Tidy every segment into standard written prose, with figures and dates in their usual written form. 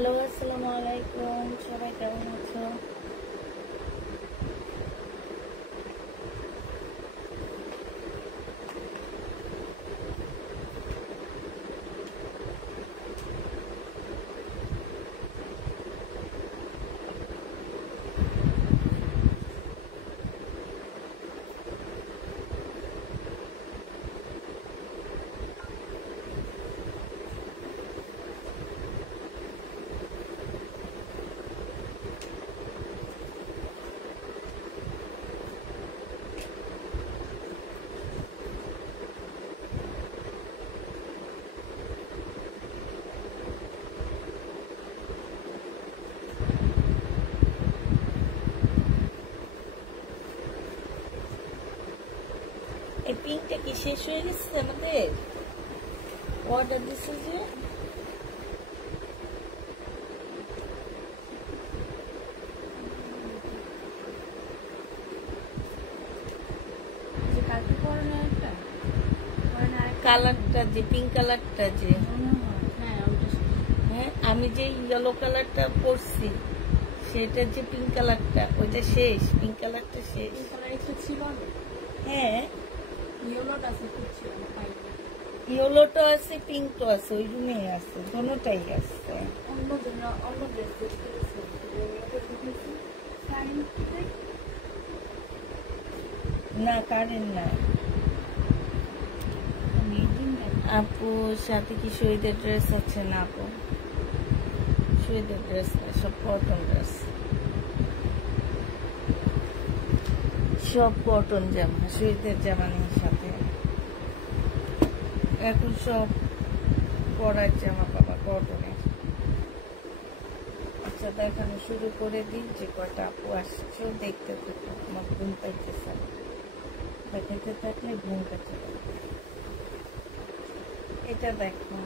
Hello, আসসালামু আলাইকুম। সবাই কেমন আছো? এই পিঙ্কটা কি শেষ হয়ে গেছে আমাদের? অর্ডার দিছে যে কালকে পরে একটা কালারটা, যে পিঙ্ক কালারটা, যে হ্যাঁ আমি যে ইয়েলো কালারটা পরছি সেটা যে পিঙ্ক কালারটা, ওইটা শেষ। পিঙ্ক কালারটা শেষ। হ্যাঁ, ইয়েলোটা আছে, পিঙ্কটা আছে, ওই রুমে আছে, দোনোটাই আছে। না, কারেন্ট না। আপু সাথে কি শহীদের ড্রেস আছে? না আপু, শহীদের ড্রেস না, সব কটন ড্রেস, সব কটন জামা। শহীদের জামা নেই সাথে। এখন সব পরার জামা পাবা কটনের। আচ্ছা, দেখানো শুরু করে দিই। যে কয়টা আপু আসছো দেখতে থাকো, আমার ঘুম পাইতেছে। দেখাতে থাকলে ঘুম পেতে থাকবে। এটা দেখো,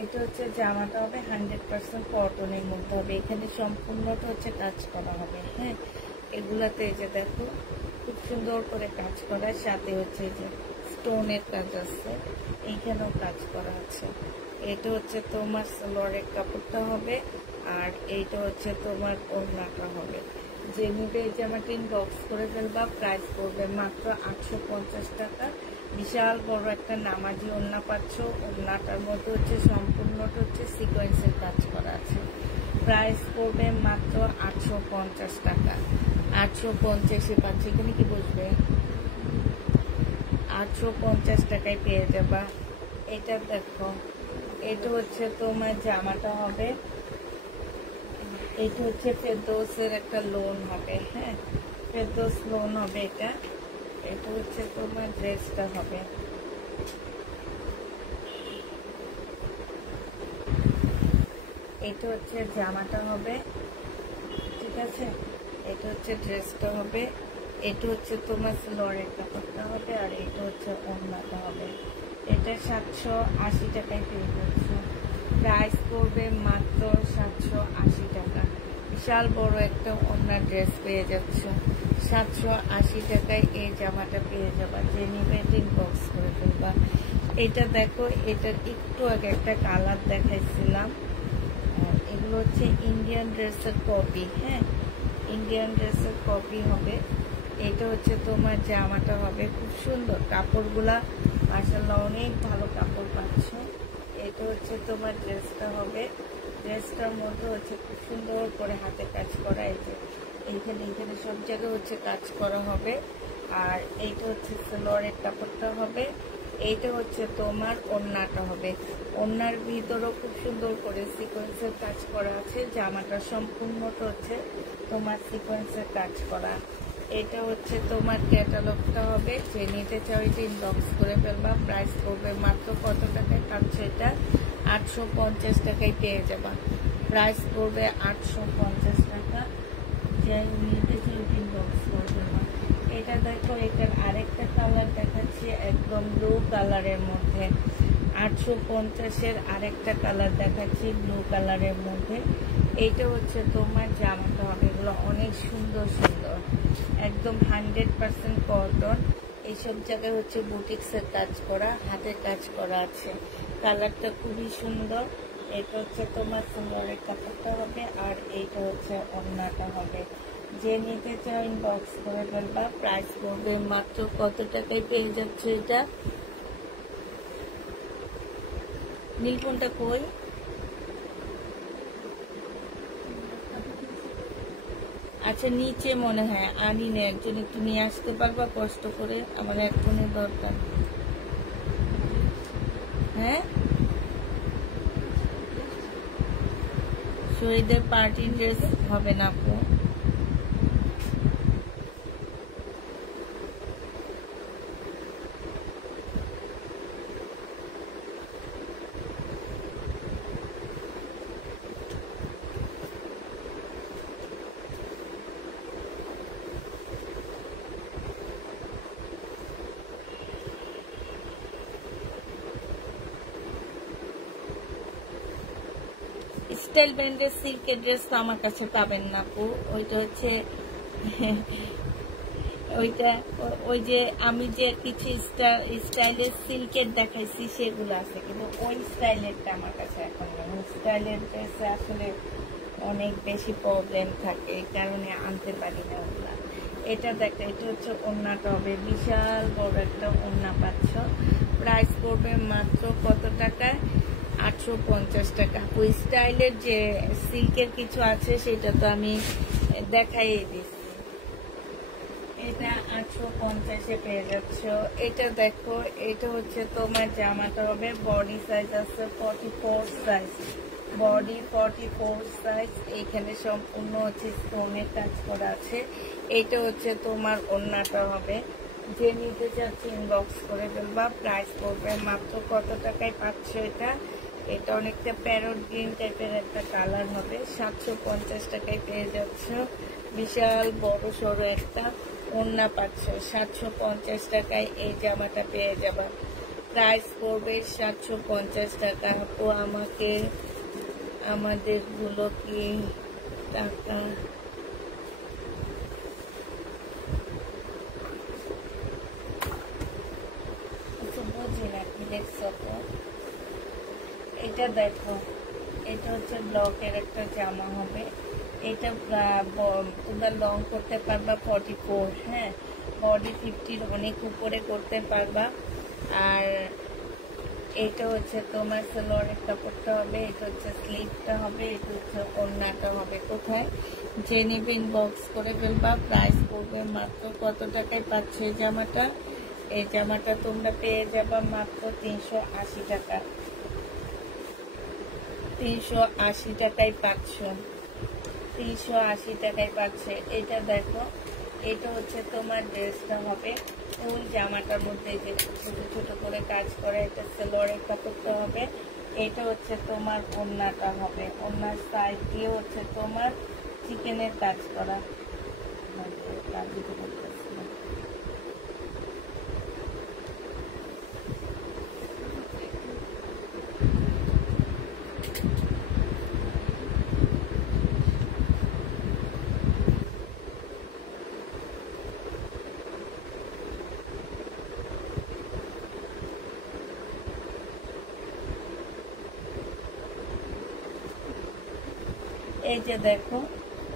এটা হচ্ছে জামাটা হবে 100% কটনের মধ্যে হবে। এখানে সম্পূর্ণটা হচ্ছে কাজ করা হবে। হ্যাঁ, এগুলাতে এই যে দেখো খুব সুন্দর করে কাজ করা, সাথে হচ্ছে যে স্টোনের কাজ আছে, এইখানেও কাজ করা আছে। এটা হচ্ছে তোমার সালোয়ারের কাপড়টা হবে, আর এইটা হচ্ছে তোমার ওড়নাটা হবে। যে নিবে এই জামাটা ইনবক্স করে ফেলবা। প্রাইস পড়বে মাত্র 850 টাকা। বিশাল বড় একটা নামাজি ওড়না পাচ্ছ। ওড়নাটার মধ্যে হচ্ছে সম্পূর্ণটা হচ্ছে সিকোয়েন্সের কাজ করা আছে। প্রাইস পড়বে মাত্র 850 টাকা। 850-এ পাচ্ছি। এখানে কি বসবে? 850 টাকায় পেয়ে যাবা। এটা দেখো, এটা হচ্ছে তোমার জামাটা হবে, এটা হচ্ছে ফেরদৌসের একটা লোন হবে। হ্যাঁ, ফেরদৌস লোন হবে এটা। এটা হচ্ছে তোমার ড্রেসটা হবে। এটা হচ্ছে জামাটা হবে, ঠিক আছে? এটা হচ্ছে ড্রেসটা হবে। এটা হচ্ছে তোমার সালোয়ারের কাপড়টা হবে, আর এটা হচ্ছে ওড়নাটা হবে। এটা 780 টাকায় পেয়ে যাচ্ছে। প্রাইস পড়বে মাত্র 780 টাকা। বিশাল বড় একটা ওড়নার ড্রেস পেয়ে যাচ্ছ। 780 টাকায় এই জামাটা পেয়ে যাবা। যে নিবে ইনবক্স করে ফেলবা। এটা দেখো, এটার একটু আগে একটা কালার দেখাইছিলাম। এগুলো হচ্ছে ইন্ডিয়ান ড্রেসের কপি। হ্যাঁ, ইন্ডিয়ান ড্রেসের কপি হবে। এটা হচ্ছে তোমার জামাটা হবে। খুব সুন্দর কাপড়গুলা, মাশাআল্লাহ অনেক ভালো কাপড় পাচ্ছ। এটা হচ্ছে তোমার ড্রেসটা হবে। ড্রেসটার মধ্যে হচ্ছে খুব সুন্দর করে হাতে কাজ করা। এই যে এইখানে এইখানে সব জায়গায় হচ্ছে কাজ করা হবে। আর এইটা হচ্ছে সালোয়ারের কাপড়টা হবে। এইটা হচ্ছে তোমার ওড়নাটা হবে। ওড়নার ভিতরেও খুব সুন্দর করে সিকোয়েন্সের কাজ করা আছে। জামাটা সম্পূর্ণটা হচ্ছে তোমার সিকোয়েন্সের কাজ করা। এটা হচ্ছে তোমার ক্যাটালগটা হবে। যে নিতে চাও এটা ইনবক্স করে ফেলবা। প্রাইস পড়বে মাত্র কত টাকায় পাচ্ছ? এটা 850 টাকায় পেয়ে যাবা। প্রাইস পড়বে 850 টাকা। যে নিতে চাও এটা ইনবক্স করে ফেলবা। এটা দেখো, এটার আরেকটা কালার দেখাচ্ছি, একদম ব্লু কালারের মধ্যে। 850-এর আরেকটা কালার দেখাচ্ছি ব্লু কালারের মধ্যে। এইটা হচ্ছে তোমার জামাটা হবে। এগুলো অনেক সুন্দর সুন্দর, একদম 100% কটন। এইসব জায়গায় হচ্ছে বুটিক্সের কাজ করা, হাতের কাজ করা আছে। কালারটা খুবই সুন্দর। এটা হচ্ছে তোমার সালোয়ারের কাপড়টা হবে, আর এইটা হচ্ছে ওড়নাটা হবে। যে নিতে চাও ইনবক্স করে ফেলবা। প্রাইস পড়বে মাত্র কত টাকায় পেয়ে যাচ্ছে এটা? নীলপনটা কই? আচ্ছা নিচে মনে হয় আনি না, একজন একটু নিয়ে আসতে পারবা কষ্ট করে? আমার এখনই দরকার। হ্যাঁ, শহীদের পার্টি ড্রেস হবে না আপু। স্টাইল ব্র্যান্ডের সিল্কের ড্রেস তো আমার কাছে পাবেন না আপু। ওইটা হচ্ছে ওইটা ওই যে আমি যে কিছু স্টাইলের সিল্কের দেখাইছি সেগুলো আছে, কিন্তু ওই স্টাইলেরটা আমার কাছে এখন নেই। স্টাইলের ড্রেসে আসলে অনেক বেশি প্রবলেম থাকে, এই কারণে আনতে পারি না ওগুলা। এটা দেখো, এটা হচ্ছে ওড়নাটা হবে, বিশাল বড় একটা ওড়না পাচ্ছ। প্রাইস পড়বে মাত্র কত টাকায়? 850 টাকা। ওই স্টাইলের যে সিল্কের কিছু আছে সেটা তো আমি দেখাইয়ে দিচ্ছি। এটা 850-এ পেয়ে যাচ্ছ। এটা দেখো, এটা হচ্ছে তোমার জামাটা হবে, বডি সাইজ আছে 44 সাইজ, বডি 44 সাইজ। এইখানে সম্পূর্ণ হচ্ছে স্টোনের কাজ করা আছে। এটা হচ্ছে তোমার ওড়নাটা হবে। যে নিতে চাচ্ছি ইনবক্স করে ফেলবা। প্রাইস পড়বে মাত্র কত টাকায় পাচ্ছ এটা? এটা অনেকটা প্যারট গ্রিন টাইপের একটা কালার হবে, 750 টাকায় পেয়ে যাচ্ছ। বিশাল বড় সড়ো একটা ওড়না পাচ্ছ, 750 টাকায় এই জামাটা পেয়ে যাবা। প্রাইস পড়বে 750 টাকা। তো আমাকে আমাদের গুলো কি টাকা বুঝি না কি দেখছো তো। এটা দেখো, এটা হচ্ছে ব্লকের একটা জামা হবে। এটা তোমরা লং করতে পারবা 44, হ্যাঁ, বডি 50-র অনেক উপরে করতে পারবা। আর এটা হচ্ছে তোমার সালোয়ারের কাপড়টা হবে, এটা হচ্ছে স্লিভটা হবে, এটা হচ্ছে ওড়নাটা হবে। কোথায় যে নিবে ইনবক্স করে ফেলবা। প্রাইস পড়বে মাত্র কত টাকায় পাচ্ছ এই জামাটা? এই জামাটা তোমরা পেয়ে যাবা মাত্র 380 টাকা। 380 টাকায় পাচ্ছ, 380 টাকায় পাচ্ছে। এটা দেখো, এটা হচ্ছে তোমার ড্রেসটা হবে, ফুল জামাটার মধ্যে যে ছোট ছোট করে কাজ করে, এটা সালোয়ারের কাপড়টা হবে। এটা হচ্ছে তোমার ওড়নাটা হবে, ওড়নার সাইড দিয়ে হচ্ছে তোমার চিকেনের কাজ করা। কাজ দিতে করতেছি না। এই যে দেখো,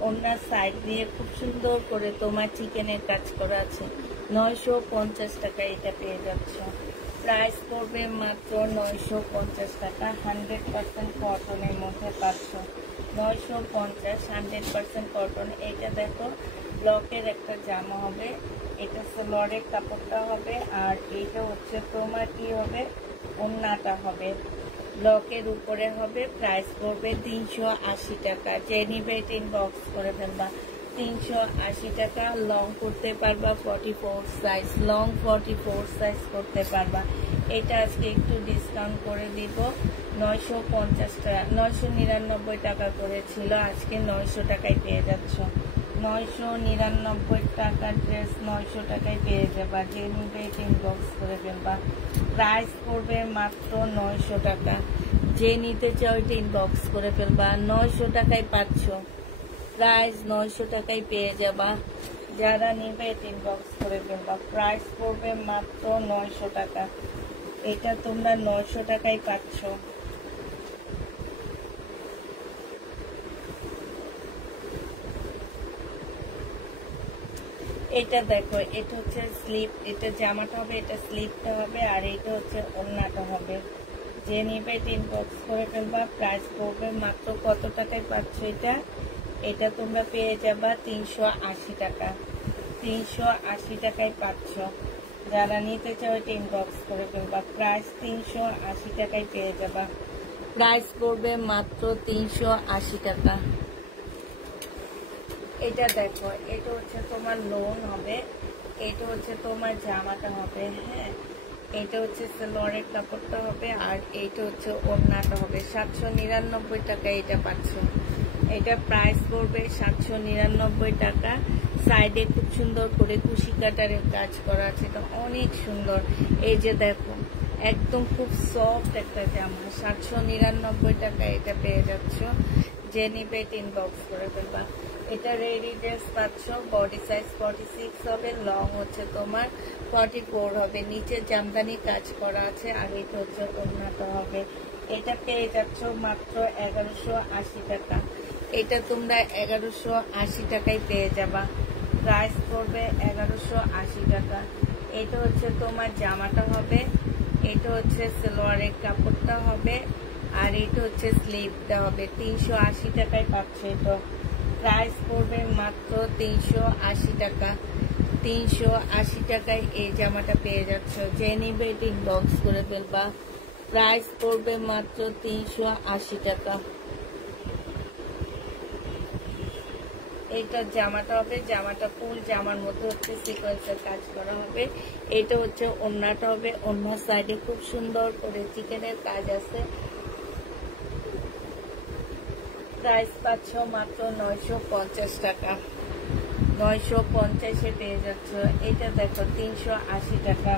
ওনার সাইড দিয়ে খুব সুন্দর করে তোমার চিকেনের কাজ করা আছে। 950 টাকা এটা পেয়ে যাচ্ছ। প্রাইস পড়বে মাত্র 950 টাকা। 100% কটনের মধ্যে পাচ্ছ। 950, 100% কটন। এটা দেখো, ব্লকের একটা জামা হবে, এটা সালোয়ারের কাপড়টা হবে, আর এটা হচ্ছে তোমার কি হবে, ওড়নাটা হবে, ব্লকের উপরে হবে। প্রাইস পড়বে 380 টাকা। যে নিবে এটা ইনবক্স করে ফেলবা। 380 টাকা। লং করতে পারবা 44 সাইজ, লং 44 সাইজ করতে পারবা। এটা আজকে একটু ডিসকাউন্ট করে দিব, 950 টাকা, 999 টাকা করেছিল, আজকে 900 টাকায় পেয়ে যাচ্ছ। 999 টাকার ড্রেস 900 টাকায় পেয়ে যাবা। যে নিবে এটা ইনবক্স করে ফেলবা। প্রাইস পড়বে মাত্র 900 টাকা। যে নিতে চাও এটা ইনবক্স করে ফেলবা। 900 টাকায় পাচ্ছ। প্রাইস 900 টাকায় পেয়ে যাবা। যারা নিবে এটা ইনবক্স করে ফেলবা। প্রাইস পড়বে মাত্র 900 টাকা। এটা তোমরা 900 টাকায় পাচ্ছ। এটা দেখো, এটা হচ্ছে স্লিপ, এটা জামাটা হবে, এটা স্লিপটা হবে, আর এটা হচ্ছে ওড়নাটা হবে। যে নিবে ইনবক্স করে ফেলবা। প্রাইস পড়বে মাত্র কত টাকায় পাচ্ছ এটা? এটা তোমরা পেয়ে যাবা 380 টাকা। 380 টাকায় পাচ্ছ। যারা নিতে চাও এটা ইনবক্স করে ফেলবা। প্রাইস 380 টাকায় পেয়ে যাবা। প্রাইস পড়বে মাত্র 380 টাকা। এটা দেখো, এটা হচ্ছে তোমার লোন হবে, এটা হচ্ছে তোমার জামাটা হবে, হ্যাঁ, এটা হচ্ছে সালোয়ারের কাপড়টা হবে, আর এইটা হচ্ছে ওড়নাটা হবে। 799 টাকা এটা পাচ্ছ। এটা প্রাইস পড়বে 799 টাকা। সাইডে খুব সুন্দর করে কুশি কাটারের কাজ করা আছে, এটা অনেক সুন্দর। এই যে দেখো, একদম খুব সফট একটা জামা। 799 টাকা এটা পেয়ে যাচ্ছ। যে নিবে ইনবক্স করে ফেলবা। এটা রেডি ড্রেস পাচ্ছ। বডি সাইজ 46 হবে, লং হচ্ছে তোমার 44 হবে। নিচে জামদানি কাজ করা আছে, আর এটা হচ্ছে ওড়নাটা হবে। এটা পেয়ে যাচ্ছ মাত্র 1180 টাকা। এটা তোমরা 1180 টাকায় পেয়ে যাবা। প্রাইস পড়বে 1180 টাকা। এটা হচ্ছে তোমার জামাটা হবে, এটা হচ্ছে সালোয়ারের কাপড়টা হবে, আর এটা হচ্ছে স্লিভটা হবে। 380 টাকায় পাচ্ছ এটা। প্রাইস পড়বে মাত্র 380 টাকা। 380 টাকায় এই জামাটা পেয়ে যাচ্ছ। যে নিবে ইনবক্স করে ফেলবা। প্রাইস পড়বে মাত্র 380 টাকা। এটা জামাটা হবে, জামাটা ফুল জামার মধ্যে হচ্ছে সিকোয়েন্সের কাজ করা হবে। এটা হচ্ছে ওড়নাটা হবে, ওড়নার সাইডে খুব সুন্দর করে চিকেনের কাজ আছে। প্রাইস পাচ্ছ মাত্র 950 টাকা। 950-এ পেয়ে যাচ্ছ। এটা দেখো 380 টাকা।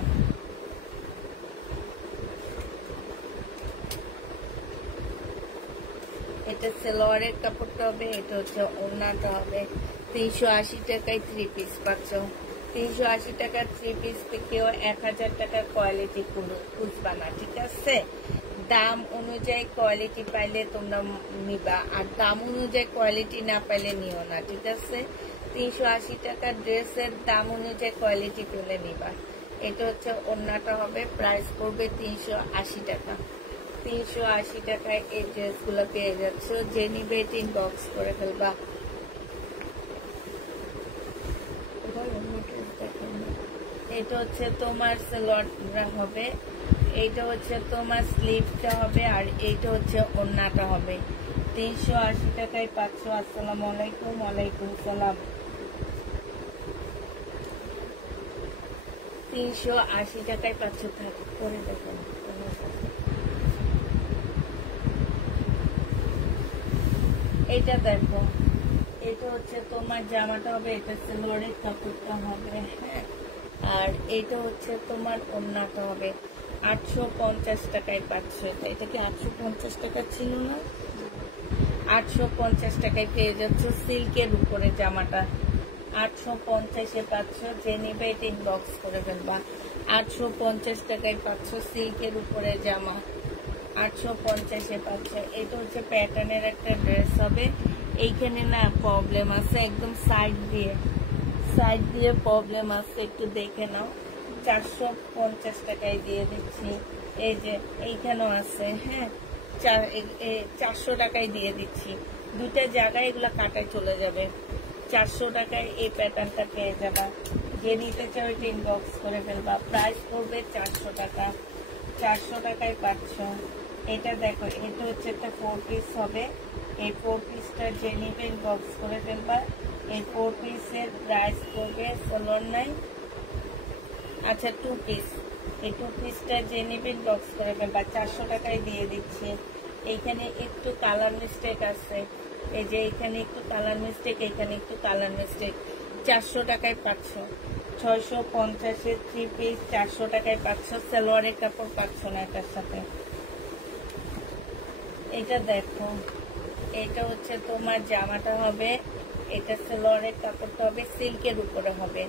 এটা সালোয়ারের কাপড়টা হবে, এটা হচ্ছে ওড়নাটা হবে। 380 টাকায় 3 পিস পাচ্ছ। 380 টাকার 3 পিস থেকেও 1000 টাকার কোয়ালিটি খুঁজবা না, ঠিক আছে? দাম অনুযায়ী কোয়ালিটি পাইলে তোমরা নিবা, আর দাম অনুযায়ী কোয়ালিটি না পাইলে নিও না, ঠিক আছে? 380 টাকার ড্রেসের দাম অনুযায়ী কোয়ালিটি তুলে নিবা। এটা হচ্ছে ওড়নাটা হবে। প্রাইস পড়বে 380 টাকা। 380 টাকায় এই ড্রেসগুলো পেয়ে যাচ্ছ। যে নিবে ইনবক্স করে ফেলবা। এটা হচ্ছে তোমার সালোয়ারটা হবে, এইটা হচ্ছে তোমার স্লিভটা হবে, আর এইটা হচ্ছে ওড়নাটা হবে। 380 টাকায় পাচ্ছ। আসসালামু আলাইকুম। ওয়ালাইকুম সালাম। 380 টাকায় পাচ্ছ। করে দেখো, এটা দেখো, এটা হচ্ছে তোমার জামাটা হবে, এটা সালোয়ারের কাপড়টা হবে, হ্যাঁ, আর এটা হচ্ছে তোমার ওড়নাটা হবে। 850 টাকায় পাচ্ছ। এটা কি 850 টাকা ছিল না? 850 টাকায় পেয়ে যাচ্ছ। সিল্কের উপরে জামাটা 850-এ পাচ্ছ। যে নিবে এটা ইনবক্স করে ফেলবা। 850 টাকায় পাচ্ছ সিল্কের উপরে জামা। 850-এ পাচ্ছ। এটা হচ্ছে প্যাটার্নের একটা ড্রেস হবে। এইখানে না প্রবলেম আছে, একদম সাইড দিয়ে প্রবলেম আছে, একটু দেখে নাও। 450 টাকায় দিয়ে দিচ্ছি। এই যে এইখানেও আছে, হ্যাঁ, 400 টাকায় দিয়ে দিচ্ছি। দুটা জায়গায় এগুলা কাটায় চলে যাবে। 400 টাকায় এই প্যাটার্নটা পেয়ে যাবা। যে নিতে চাও এটা ইনবক্স করে ফেলবা। প্রাইস পড়বে 400 টাকা। 400 টাকায় পাচ্ছ। এটা দেখো, এটা হচ্ছে একটা 4 পিস হবে। এই 4 পিসটা যে নিবে ইনবক্স করে ফেলবা। এই 4 পিসের প্রাইস পড়বে 16 আচ্ছা 2 পিস। এই 2 পিসটা যে নিবে ইনবক্স করে ফেলবা। 400 টাকায় দিয়ে দিচ্ছি। এইখানে একটু কালার মিস্টেক আছে, এই যে এখানে একটু কালার মিস্টেক, এখানে একটু কালার মিস্টেক। 400 টাকায় পাচ্ছ। 650-এর 3 পিস 400 টাকায় পাচ্ছ। সালোয়ারের কাপড় পাচ্ছ না এটার সাথে। এটা দেখো, এটা হচ্ছে তোমার জামাটা হবে, এটা সালোয়ারের কাপড়টা হবে, সিল্কের উপরে হবে।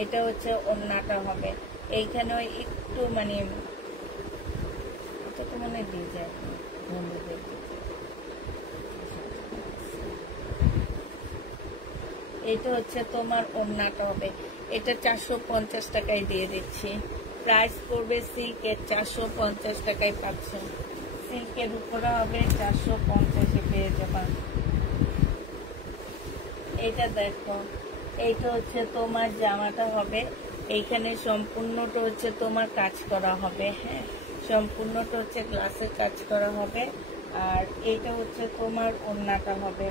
এটা হচ্ছে ওড়নাটা হবে। এইখানেও একটু মানে এটা তো মনে দিয়ে যায় বন্ধুদের। এটা হচ্ছে তোমার ওড়নাটা হবে, এটা 450 টাকায় দিয়ে দিচ্ছি। প্রাইস পড়বে সিল্কের 450 টাকায় পাচ্ছ। সিল্কের উপরে হবে 450-এ পেয়ে যাবা। এটা দেখো, এইটা হচ্ছে তোমার জামাটা হবে, এইখানে সম্পূর্ণটা হচ্ছে তোমার কাজ করা হবে। হ্যাঁ, সম্পূর্ণটা হচ্ছে গ্লাসের কাজ করা হবে। আর এটা হচ্ছে তোমার ওড়নাটা হবে,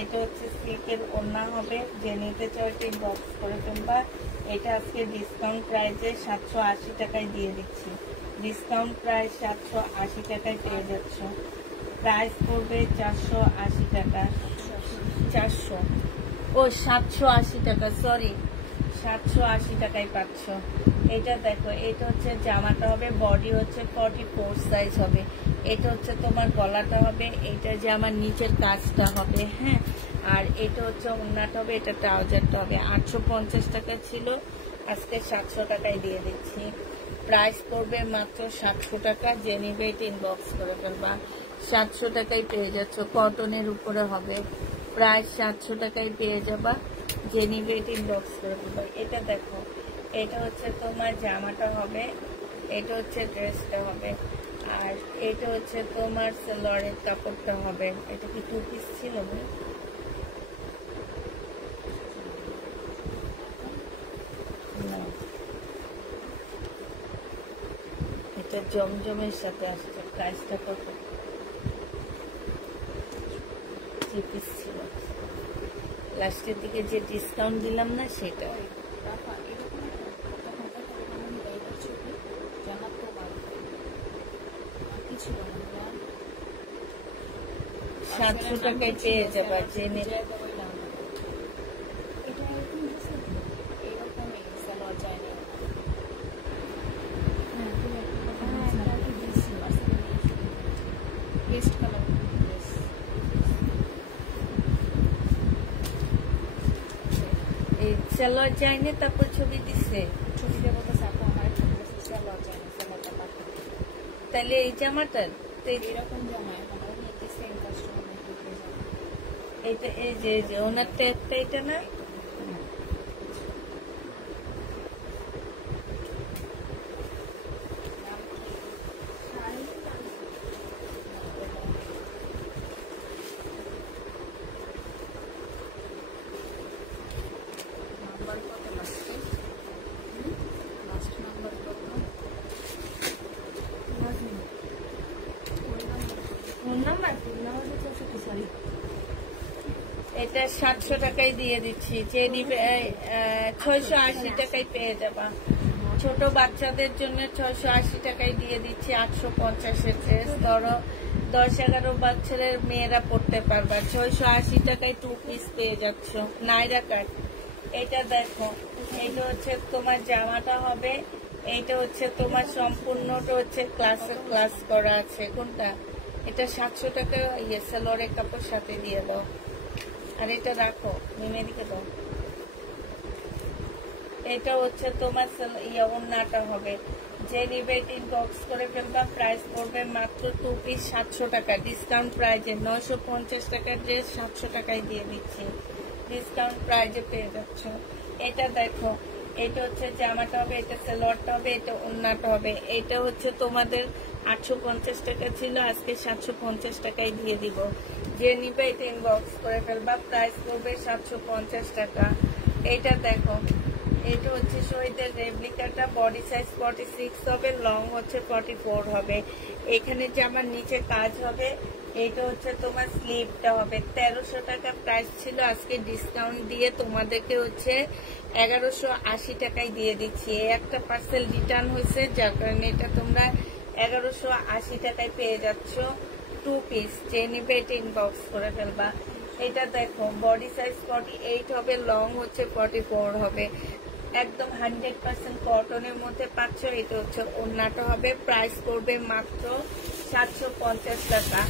এটা হচ্ছে সিল্কের ওড়না হবে। যে নিতে চাও এটা বক্স করে ফেলবা। এটা আজকে ডিসকাউন্ট প্রাইসে 780 টাকায় দিয়ে দিচ্ছি। ডিসকাউন্ট প্রাইস 780 টাকায় পেয়ে যাচ্ছ। প্রাইস পড়বে 480 টাকা। 780 টাকা, সরি, 780 টাকায় পাচ্ছ। এটা দেখো, এটা হচ্ছে জামাটা হবে, বডি হচ্ছে 44 সাইজ হবে। এটা হচ্ছে তোমার গলাটা হবে, এটা যে আমার নিচের কাজটা হবে। হ্যাঁ, আর এটা হচ্ছে ওড়নাটা হবে, এটা ট্রাউজারটা হবে। 850 টাকা ছিল, আজকে 700 টাকায় দিয়ে দিচ্ছি। প্রাইস পড়বে মাত্র 700 টাকা। যে নিবে এটা ইনবক্স করে ফেলবা। 700 টাকায় পেয়ে যাচ্ছ, কটনের উপরে হবে। প্রাইস 700 টাকায় পেয়ে যাবা। যে নিবে এটা ইনবক্স করে ফেলবা। এটা দেখো, এটা হচ্ছে তোমার জামাটা হবে, এটা হচ্ছে ড্রেসটা হবে। আর এটা হচ্ছে তোমার সালোয়ারের কাপড়টা হবে। এটা কি 2 পিস ছিল না? এটা জমজমের সাথে আসছে। প্রাইসটা কত? 3 পিস ছিল। লাস্টের দিকে যে ডিসকাউন্ট দিলাম না সেটা। 700 টাকায় পেয়ে যাবা। জেনে এই সালোয়ার যায়নি, তারপর ছবি দিছে। ছবি দেবো তো সাপো আমার সালোয়ার চাই না, সালোয়ারটা পাঠাবো। তাহলে এই জামাটা এরকম জামা এখন নিতে সেম কাস্টমার এটা, এই যে ওনারটা একটা, এটা না? নাম্বার কত লাস্টে? লাস্ট নাম্বার কত? এটা 700 টাকায় দিয়ে দিচ্ছি। যে নিবে 680 টাকায় পেয়ে যাবা। ছোট বাচ্চাদের জন্য 680 টাকায় দিয়ে দিচ্ছি। 850-এর ড্রেস, ধরো 10-11 বছরের মেয়েরা পড়তে পারবা। 680 টাকায় 2 পিস পেয়ে যাচ্ছ। নাইরা কাট। এটা দেখো, এটা হচ্ছে তোমার জামাটা হবে, এইটা হচ্ছে তোমার সম্পূর্ণটা হচ্ছে ক্লাস করা আছে। কোনটা? এটা 700 টাকা। সালোয়ারের কাপড় সাথে দিয়ে দাও। আর এটা রাখো, মেয়েদিকে দাও। এটা হচ্ছে তোমার ওড়নাটা হবে। যে নিবে ইনবক্স করে ফেলবা। প্রাইস পড়বে মাত্র 2 পিস 700 টাকা। ডিসকাউন্ট প্রাইজে 950 টাকার ড্রেস 700 টাকায় দিয়ে দিচ্ছি। ডিসকাউন্ট প্রাইজে পেয়ে যাচ্ছ। এটা দেখো, এটা হচ্ছে জামাটা হবে, এটা সালোয়ারটা হবে, এটা ওড়নাটা হবে। এটা হচ্ছে তোমাদের 850 টাকা ছিল, আজকে 750 টাকায় দিয়ে দিব। যে নিবে এটা ইনবক্স করে ফেলবা। প্রাইস পড়বে 750 টাকা। এটা দেখো, এটা হচ্ছে শহীদের রেপ্লিকাটা। বডি সাইজ 46 হবে, লং হচ্ছে 44 হবে। এখানে যে আমার নিচে কাজ হবে, এটা হচ্ছে তোমার স্লিভটা হবে। 1300 টাকা প্রাইস ছিল, আজকে ডিসকাউন্ট দিয়ে তোমাদেরকে হচ্ছে 1180 টাকায় দিয়ে দিচ্ছি। একটা পার্সেল রিটার্ন হয়েছে, যার কারণে এটা তোমরা 1180 টাকায় পেয়ে যাচ্ছ। 2 পিস। যে নিবে এটা ইনবক্স করে ফেলবা। এটা দেখো, বডি সাইজ 48 হবে, লং হচ্ছে 44 হবে। একদম 100% কটনের মধ্যে পাচ্ছ। এটা হচ্ছে ওড়নাটা হবে। প্রাইস করবে মাত্র 750 টাকা।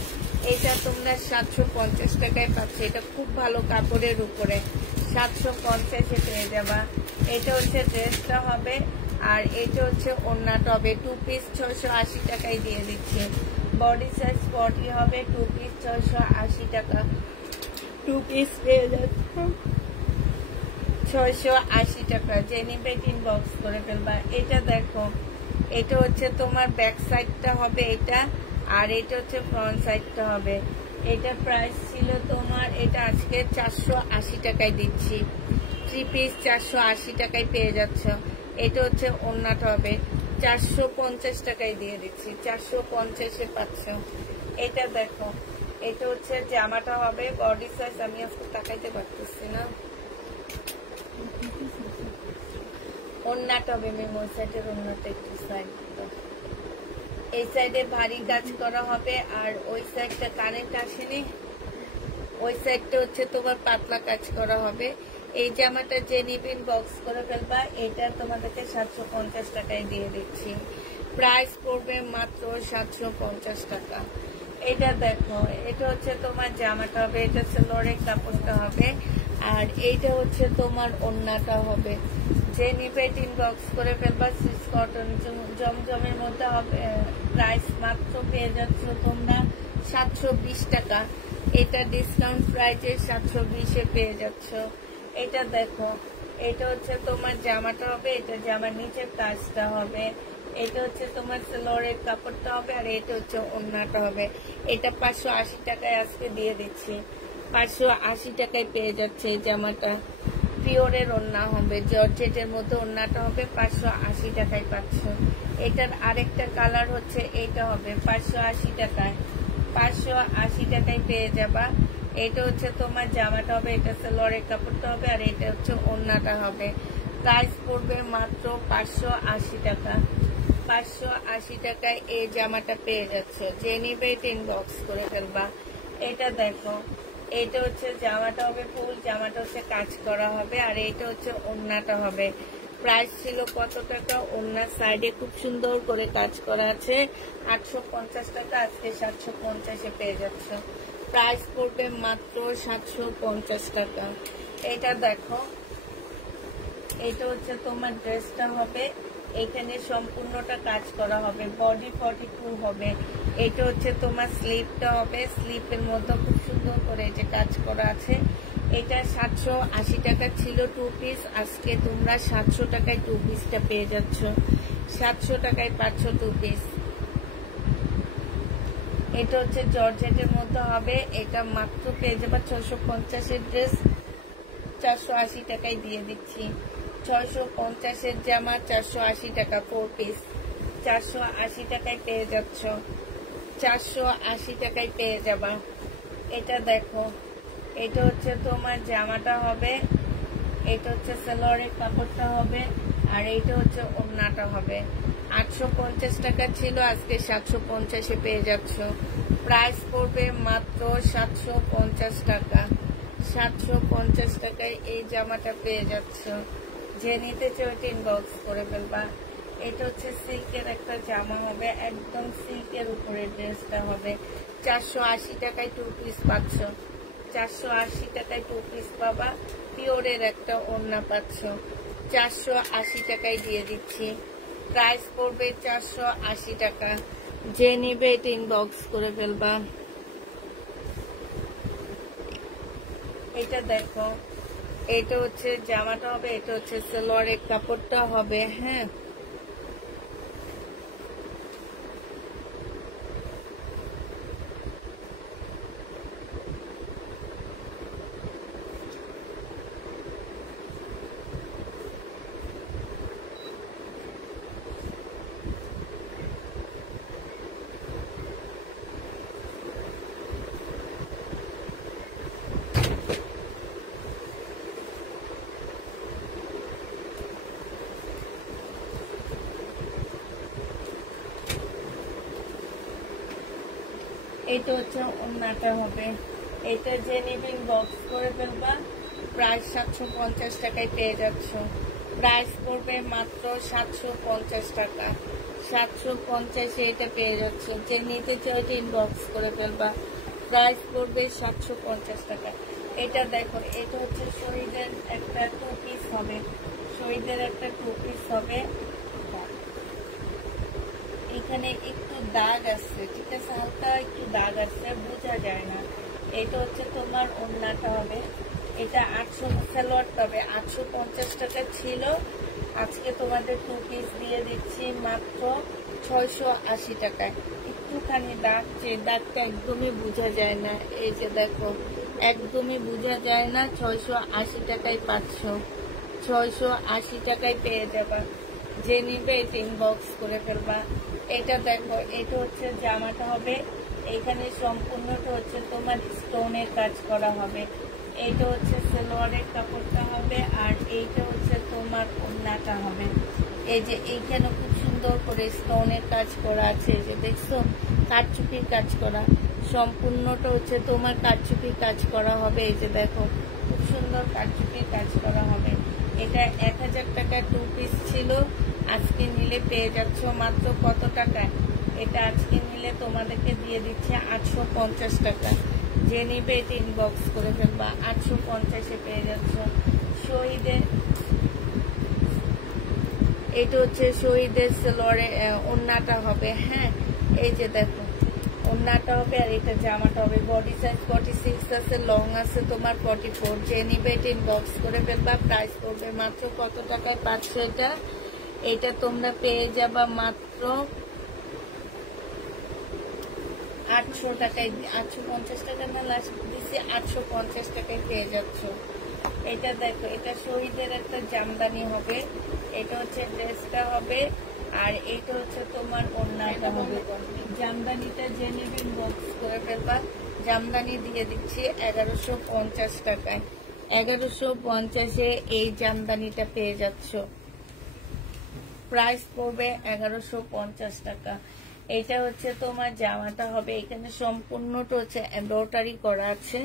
এটা তোমরা 750 টাকায় পাচ্ছ। এটা খুব ভালো কাপড়ের উপরে 750-এ পেয়ে যাবা। এটা হচ্ছে ড্রেসটা হবে, আর এটা হচ্ছে ওড়নাটা হবে। 2 পিস 680 টাকায় দিয়ে দিচ্ছি। বডি সাইজ 40 হবে, 2 পিস 680 টাকা। 2 পিস পেয়ে যাচ্ছে। 680 টাকা, যে নিবে ইনবক্স করে ফেলবা। এটা দেখো, এটা হচ্ছে তোমার ব্যাক সাইডটা হবে এটা, আর এটা হচ্ছে ফ্রন্ট সাইডটা হবে। এটা প্রাইস ছিল তোমার, এটা আজকে 480 টাকায় দিচ্ছি। 3 পিস 480 টাকায় পেয়ে যাচ্ছ। এটা হচ্ছে ওড়নাটা হবে 450 টাকায় দিয়ে দিচ্ছি, 450-এ পাচ্ছ। এটা দেখো, এটা হচ্ছে জামাটা হবে বডি সাইজ, আমি আজকে তাকাইতে পারতেছি না। ওড়নাটা হবে মেমো সাইডের, ওড়নাটা একটু সাইড, এই সাইডে ভারী কাজ করা হবে, আর ওই সাইডটা কারেন্ট আসেনি, ওই সাইডটা হচ্ছে তোমার পাতলা কাজ করা হবে। এই জামাটা যে নিবেন বক্স করে ফেলবা। এটা তোমাদেরকে 750 টাকায় দিয়ে দিচ্ছি। প্রাইস পড়বে মাত্র 750 টাকা। এটা দেখো, এটা হচ্ছে তোমার জামাটা হবে, এটা হচ্ছে লরের কাপড়টা হবে, আর এইটা হচ্ছে তোমার ওড়নাটা হবে। যে নিবে ইনবক্স করে ফেলবা। সুইস কটন জমজমের মধ্যে হবে। প্রাইস মাত্র পেয়ে যাচ্ছ তোমরা 720 টাকা। এটা ডিসকাউন্ট প্রাইসে 720-এ পেয়ে যাচ্ছ। এটা দেখো, এটা হচ্ছে তোমার জামাটা হবে, এটা জামার নিচের কাজটা হবে, এটা হচ্ছে তোমার লরের কাপড়টা হবে, আর এটা হচ্ছে ওড়নাটা হবে। এটা 580 টাকায় আজকে দিয়ে দিচ্ছি। 580 টাকায় পেয়ে যাচ্ছে এই জামাটা। পিওরের ওড়না হবে, জর্জেটের মধ্যে ওড়নাটা হবে, 580 টাকায় পাচ্ছ। এটার আরেকটা কালার হচ্ছে এইটা হবে 580 টাকায়। 580 টাকায় পেয়ে যাবা। এটা হচ্ছে তোমার জামাটা হবে, এটা হচ্ছে লরের কাপড়টা হবে, আর এটা হচ্ছে ওড়নাটা হবে। প্রাইস পড়বে মাত্র 580 টাকা। 580 টাকায় এই জামাটা পেয়ে যাচ্ছে। যে নিবে ইনবক্স করে ফেলবা। এটা দেখো, এটা হচ্ছে জামাটা হবে ফুল, জামাটা হচ্ছে কাজ করা হবে, আর এটা হচ্ছে ওড়নাটা হবে। প্রাইস ছিল কত টাকা? ওড়নার সাইডে খুব সুন্দর করে কাজ করা আছে, 850 টাকা। আজকে 750-এ পেয়ে যাচ্ছ। প্রাইস পড়বে মাত্র 750 টাকা। এটা দেখো, এটা হচ্ছে তোমার ড্রেসটা হবে, এখানে সম্পূর্ণটা কাজ করা হবে, বডি 42 হবে। এটা হচ্ছে তোমার স্লিপটা হবে, স্লিপের মধ্যে খুব সুন্দর করে যে কাজ করা আছে। এটা 780 টাকা ছিল 2 পিস, আজকে তোমরা 700 টাকায় 2 পিসটা পেয়ে যাচ্ছ। 700 টাকায় পাচ্ছ 2 পিস। এটা হচ্ছে জর্জেটের মধ্যে হবে, এটা মাত্র পেয়ে যাবা 650-এর ড্রেস 480 টাকায় দিয়ে দিচ্ছি। 650-এর জামা 480 টাকা 4 পিস, 480 টাকায় পেয়ে যাচ্ছ। 480 টাকায় পেয়ে যাবা। এটা দেখো, এটা হচ্ছে তোমার জামাটা হবে, এটা হচ্ছে সালোয়ারের কাপড়টা হবে, আর এইটা হচ্ছে ওড়নাটা হবে। 850 টাকা ছিল, আজকে 750-এ পেয়ে যাচ্ছ। প্রাইস পড়বে মাত্র 750 টাকা। 750 টাকায় এই জামাটা পেয়ে যাচ্ছ। যে নিতে চাও ইনবক্স করে ফেলবা। এটা হচ্ছে সিল্কের একটা জামা হবে, একদম সিল্কের উপরে ড্রেসটা হবে। 480 টাকায় 2 পিস পাচ্ছ। 480 টাকায় 2 পিস পাবা। পিওরের একটা ওড়না পাচ্ছ। 480 টাকায় দিয়ে দিচ্ছি। প্রাইস পড়বে 480 টাকা। যে নিবে এটা ইনবক্স করে ফেলবা। এটা দেখো, এটা হচ্ছে জামাটা হবে, এটা হচ্ছে সালোয়ারের কাপড়টা হবে। হ্যাঁ, এটা হচ্ছে ওড়নাটা হবে। এটা যে নিবেন বক্স করে ফেলবা। প্রাইস 750 টাকায় পেয়ে যাচ্ছ। প্রাইস পড়বে মাত্র 750 টাকা। 750-এ এটা পেয়ে যাচ্ছ। যে নিতে চাও এটা ইনবক্স করে ফেলবা। প্রাইস পড়বে 750 টাকা। এটা দেখো, এটা হচ্ছে শহীদের একটা 2 পিস হবে, শহীদের একটা 2 পিস হবে। এখানে একটু দাগ আছে, ঠিক আছে, হালকা একটু দাগ আছে, বোঝা যায় না। এটা হচ্ছে তোমার ওড়নাটা হবে, এটা 800 সালোয়ার, তবে 850 টাকা ছিল, আজকে তোমাদের 2 পিস দিয়ে দিচ্ছি মাত্র 680 টাকায়। একটুখানি দাগ, যে দাগটা একদমই বোঝা যায় না, এই যে দেখো একদমই বোঝা যায় না। 680 টাকায় পাচ্ছ, 680 টাকায় পেয়ে যাবা। যে নিবে এটা ইনবক্স করে ফেলবা। এটা দেখো, এটা হচ্ছে জামাটা হবে, এখানে সম্পূর্ণটা হচ্ছে তোমার স্টোনের কাজ করা হবে। এইটা হচ্ছে সালোয়ারের কাপড়টা হবে, আর এইটা হচ্ছে তোমার ওড়নাটা হবে। এই যে এইখানে খুব সুন্দর করে স্টোনের কাজ করা আছে, এই যে দেখছো কারচুপির কাজ করা, সম্পূর্ণটা হচ্ছে তোমার কারচুপির কাজ করা হবে। এই যে দেখো খুব সুন্দর কারচুপির কাজ করা হবে। এটা 1000 টাকায় 2 পিস ছিল, আজকে নিলে পেয়ে যাচ্ছ মাত্র কত টাকায়? এটা আজকে নিলে তোমাদেরকে দিয়ে দিচ্ছে 850 টাকা। যে নিবে এটা ইনবক্স করে ফেলবা, 850-এ পেয়ে যাচ্ছ। শহীদের, এটা হচ্ছে শহীদের সালোয়ারে ওড়নাটা হবে। হ্যাঁ, এই যে দেখো ওড়নাটা হবে, আর এটা জামাটা হবে। বডি সাইজ 46 আছে, লং আছে তোমার 44। যে নিবে এটা ইনবক্স করে ফেলবা। প্রাইস করবে মাত্র কত টাকায় পাচ্ছ এটা? এটা তোমরা পেয়ে যাবা মাত্র 800 টাকায়, 850 টাকা না লাস্ট দিচ্ছি, 850 টাকায় পেয়ে যাচ্ছ। এটা দেখো, এটা শহীদের একটা জামদানি হবে, এটা হচ্ছে ড্রেসটা হবে, আর এটা হচ্ছে তোমার ওড়নাটা হবে। জামদানিটা যে নেবেন বক্স করে ফেলবা। জামদানি দিয়ে দিচ্ছি 1150 টাকায়। 1150-এ এই জামদানিটা পেয়ে যাচ্ছ। প্রাইস পড়বে 1150 টাকা। এটা হচ্ছে তোমার জামাটা হবে, এখানে সম্পূর্ণটা হচ্ছে এমব্রয়ডারি করা আছে,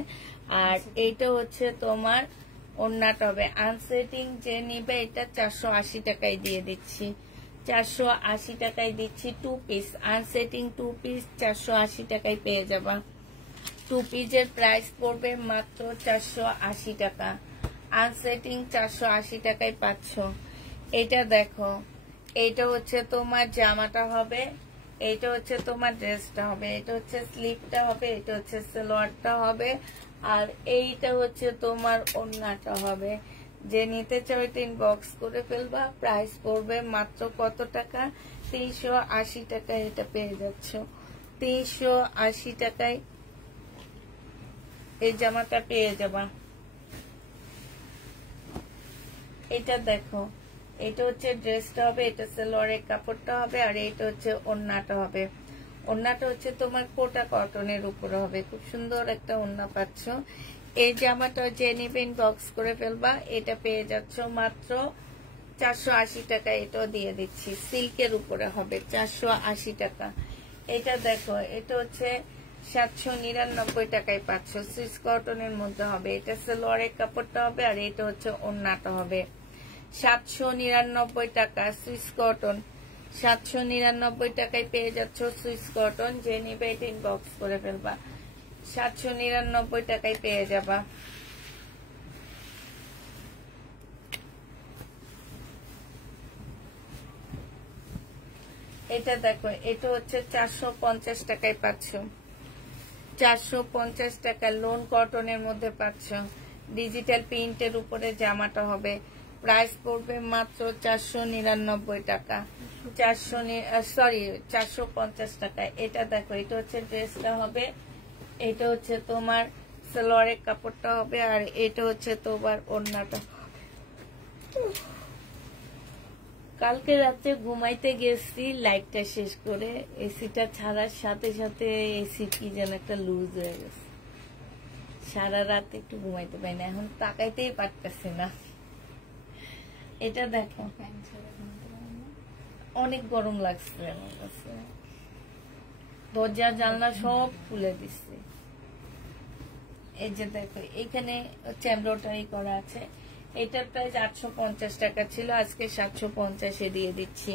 আর এইটা হচ্ছে তোমার ওড়নাটা হবে। আনসেটিং যে নিবে এটা 480 টাকায় দিয়ে দিচ্ছি, 480 টাকায় দিচ্ছি 2 পিস। আনসেটিং 2 পিস 480 টাকায় পেয়ে যাবা। 2 পিসের প্রাইস পড়বে মাত্র 480 টাকা। আনসেটিং 480 টাকায় পাচ্ছ। এটা দেখো, এইটা হচ্ছে তোমার জামাটা হবে, এইটা হচ্ছে তোমার ড্রেসটা হবে, এটা হচ্ছে স্লিভটা হবে, এটা হচ্ছে সালোয়ারটা হবে, আর এইটা হচ্ছে তোমার ওড়নাটা হবে। যে নিতে চাও এটা ইনবক্স করে ফেলবা। প্রাইস পড়বে মাত্র কত টাকা? 380 টাকায় এটা পেয়ে যাচ্ছ। 380 টাকায় এই জামাটা পেয়ে যাবা। এটা দেখো, এটা হচ্ছে ড্রেসটা হবে, এটা সালোয়ারের কাপড়টা হবে, আর এটা হচ্ছে ওড়নাটা হবে। ওড়নাটা হচ্ছে তোমার কোটা কটনের উপরে হবে, খুব সুন্দর একটা ওড়না পাচ্ছ। এই জামাটা যে নিবে ইনবক্স করে ফেলবা। এটা পেয়ে যাচ্ছ মাত্র 480 টাকা, এটাও দিয়ে দিচ্ছি। সিল্কের উপরে হবে 480 টাকা। এটা দেখো, এটা হচ্ছে 799 টাকায় পাচ্ছ, সুইস কটনের মধ্যে হবে। এটা সালোয়ারের কাপড়টা হবে, আর এটা হচ্ছে ওড়নাটা হবে। 799 টাকা সুইস কটন, 799 টাকায় পেয়ে যাচ্ছ সুইস কটন। যে নিবে এটা ইনবক্স করে ফেলবা, 799 টাকায় পেয়ে যাবা। এটা দেখো, এটা হচ্ছে 450 টাকায় পাচ্ছ, 450 টাকা লোন কটনের মধ্যে পাচ্ছ। ডিজিটাল প্রিন্টের উপরে জামাটা হবে। প্রাইস পড়বে মাত্র 499 টাকা, 450 টাকা। এটা দেখো, এটা হচ্ছে ড্রেসটা হবে, এটা হচ্ছে তোমার সালোয়ারের কাপড়টা হবে, আর এটা হচ্ছে তোমার ওড়নাটা। কালকে রাতে ঘুমাইতে গেছি লাইটটা শেষ করে, এসিটা ছাড়ার সাথে সাথে এসি কি যেন একটা লুজ হয়ে গেছে। সারা রাত একটু ঘুমাইতে পারি না, এখন তাকাইতেই পারতেছি না। এটা দেখো, অনেক গরম লাগছে আমার কাছে, দরজা জানলা সব খুলে দিচ্ছে। এই যে দেখো, এখানে হচ্ছে এমব্রয়ডারি করা আছে। এটার প্রাইস 850 টাকা ছিল, আজকে 750-এ দিয়ে দিচ্ছি।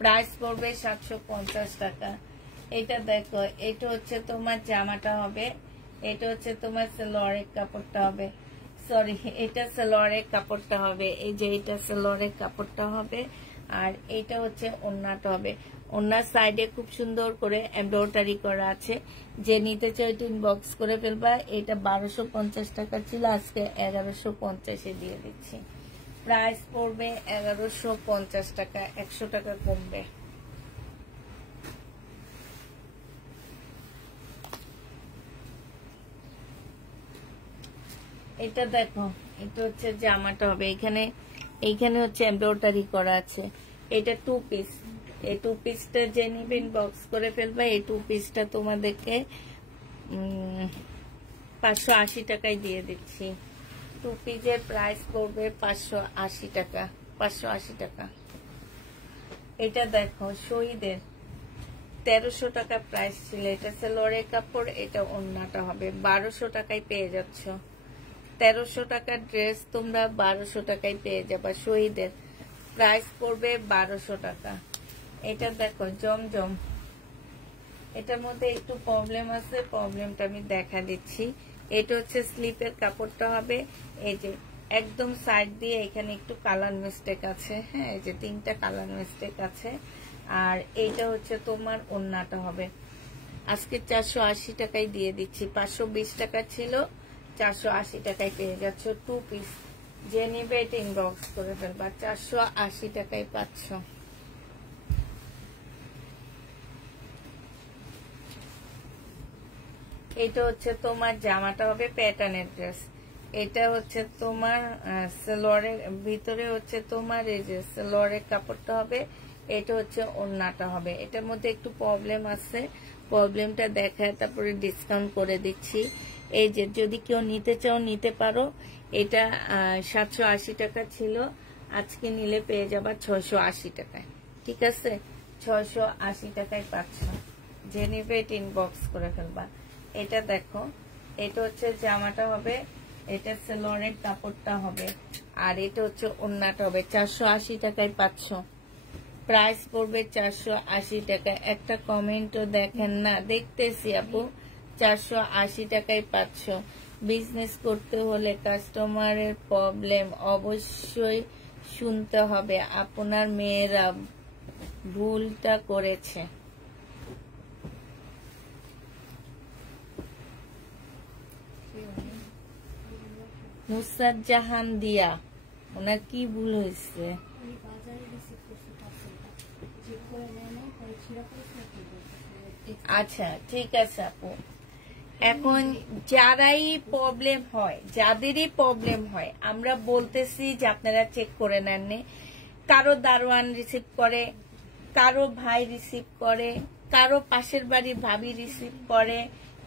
প্রাইস পড়বে 750 টাকা। এটা দেখো, এটা হচ্ছে তোমার জামাটা হবে, এটা হচ্ছে তোমার সালোয়ারের কাপড়টা হবে, সরি এটা সালোয়ারের কাপড়টা হবে। এই যে এটা সালোয়ারের কাপড়টা হবে, আর এইটা হচ্ছে ওড়নাটা হবে। ওড়নার সাইডে খুব সুন্দর করে এমব্রয়ডারি করা আছে। যে নিতে চাই ওইটা ইনবক্স করে ফেলবা। এটা 1250 টাকা ছিল, আজকে 1150-এ দিয়ে দিচ্ছি। প্রাইস পড়বে 1150 টাকা, 100 টাকা কমবে। এটা দেখো, এটা হচ্ছে জামাটা হবে। এইখানে হচ্ছে এমব্রয়ডারি করা আছে। এটা 2 পিস। এই 2 পিসটা যে নিবে ইনবক্স করে ফেলবা। এই 2 পিসটা তোমাদেরকে 580 টাকায় দিয়ে দিচ্ছি। 2 পিসের প্রাইস পড়বে 580 টাকা, 580 টাকা। এটা দেখো শহীদের 1300 টাকা প্রাইস ছিল। এটা সেলোয়ারের কাপড়, এটা ওড়নাটা হবে। 1200 টাকায় পেয়ে যাচ্ছ। 1300 টাকার ড্রেস তোমরা 1200 টাকায় পেয়ে যাবা। শহীদের প্রাইস পড়বে 1200 টাকা। এটা দেখো জমজম, এটার মধ্যে একটু প্রবলেম আছে, প্রবলেমটা আমি দেখা দিচ্ছি। এটা হচ্ছে স্লিপের কাপড়টা হবে। এই যে একদম সাইড দিয়ে এখানে একটু কালার মিস্টেক আছে। হ্যাঁ, এই যে 3টা কালার মিস্টেক আছে। আর এইটা হচ্ছে তোমার ওড়নাটা হবে। আজকে 480 টাকায় দিয়ে দিচ্ছি। 520 টাকা ছিল, 480 টাকায় পেয়ে যাচ্ছ 2 পিস। যে নিবে এটা ইনবক্স করে ফেলবা। 480 টাকায় পাচ্ছ। এটা হচ্ছে তোমার জামাটা হবে প্যাটার্নের ড্রেস। এটা হচ্ছে তোমার সালোয়ারের ভিতরে হচ্ছে তোমার এই যে সালোয়ারের কাপড়টা হবে। এটা হচ্ছে ওড়নাটা হবে। এটার মধ্যে একটু প্রবলেম আছে, প্রবলেমটা দেখায় তারপরে ডিসকাউন্ট করে দিচ্ছি। এই যে যদি কেউ নিতে চাও নিতে পারো। এটা 780 টাকা ছিল, আজকে নিলে পেয়ে যাবা 680 টাকায়। ঠিক আছে, 680 টাকায় পাচ্ছ। যে নিবে এটা ইনবক্স করে ফেলবা। এটা দেখো, এটা হচ্ছে জামাটা হবে, এটা সালোয়ারের কাপড়টা হবে, আর এটা হচ্ছে ওড়নাটা হবে। 480 টাকায় পাচ্ছ। প্রাইস পড়বে 480 টাকা। একটা কমেন্টও দেখেন না, দেখতেছি আপু। 480 টাকায় পাচ্ছ। বিজনেস করতে হলে কাস্টমারের প্রবলেম অবশ্যই শুনতে হবে। আপনার মেয়েরা ভুলটা করেছে। নুসরাত জাহান দিয়া, ওনার কি ভুল হয়েছে? আচ্ছা ঠিক আছে আপু। এখন যারাই প্রবলেম হয়, যাদেরই প্রবলেম হয়, আমরা বলতেছি যে আপনারা চেক করে নেননি। কারো দারোয়ান রিসিভ করে, কারো ভাই রিসিভ করে, কারো পাশের বাড়ির ভাবি রিসিভ করে,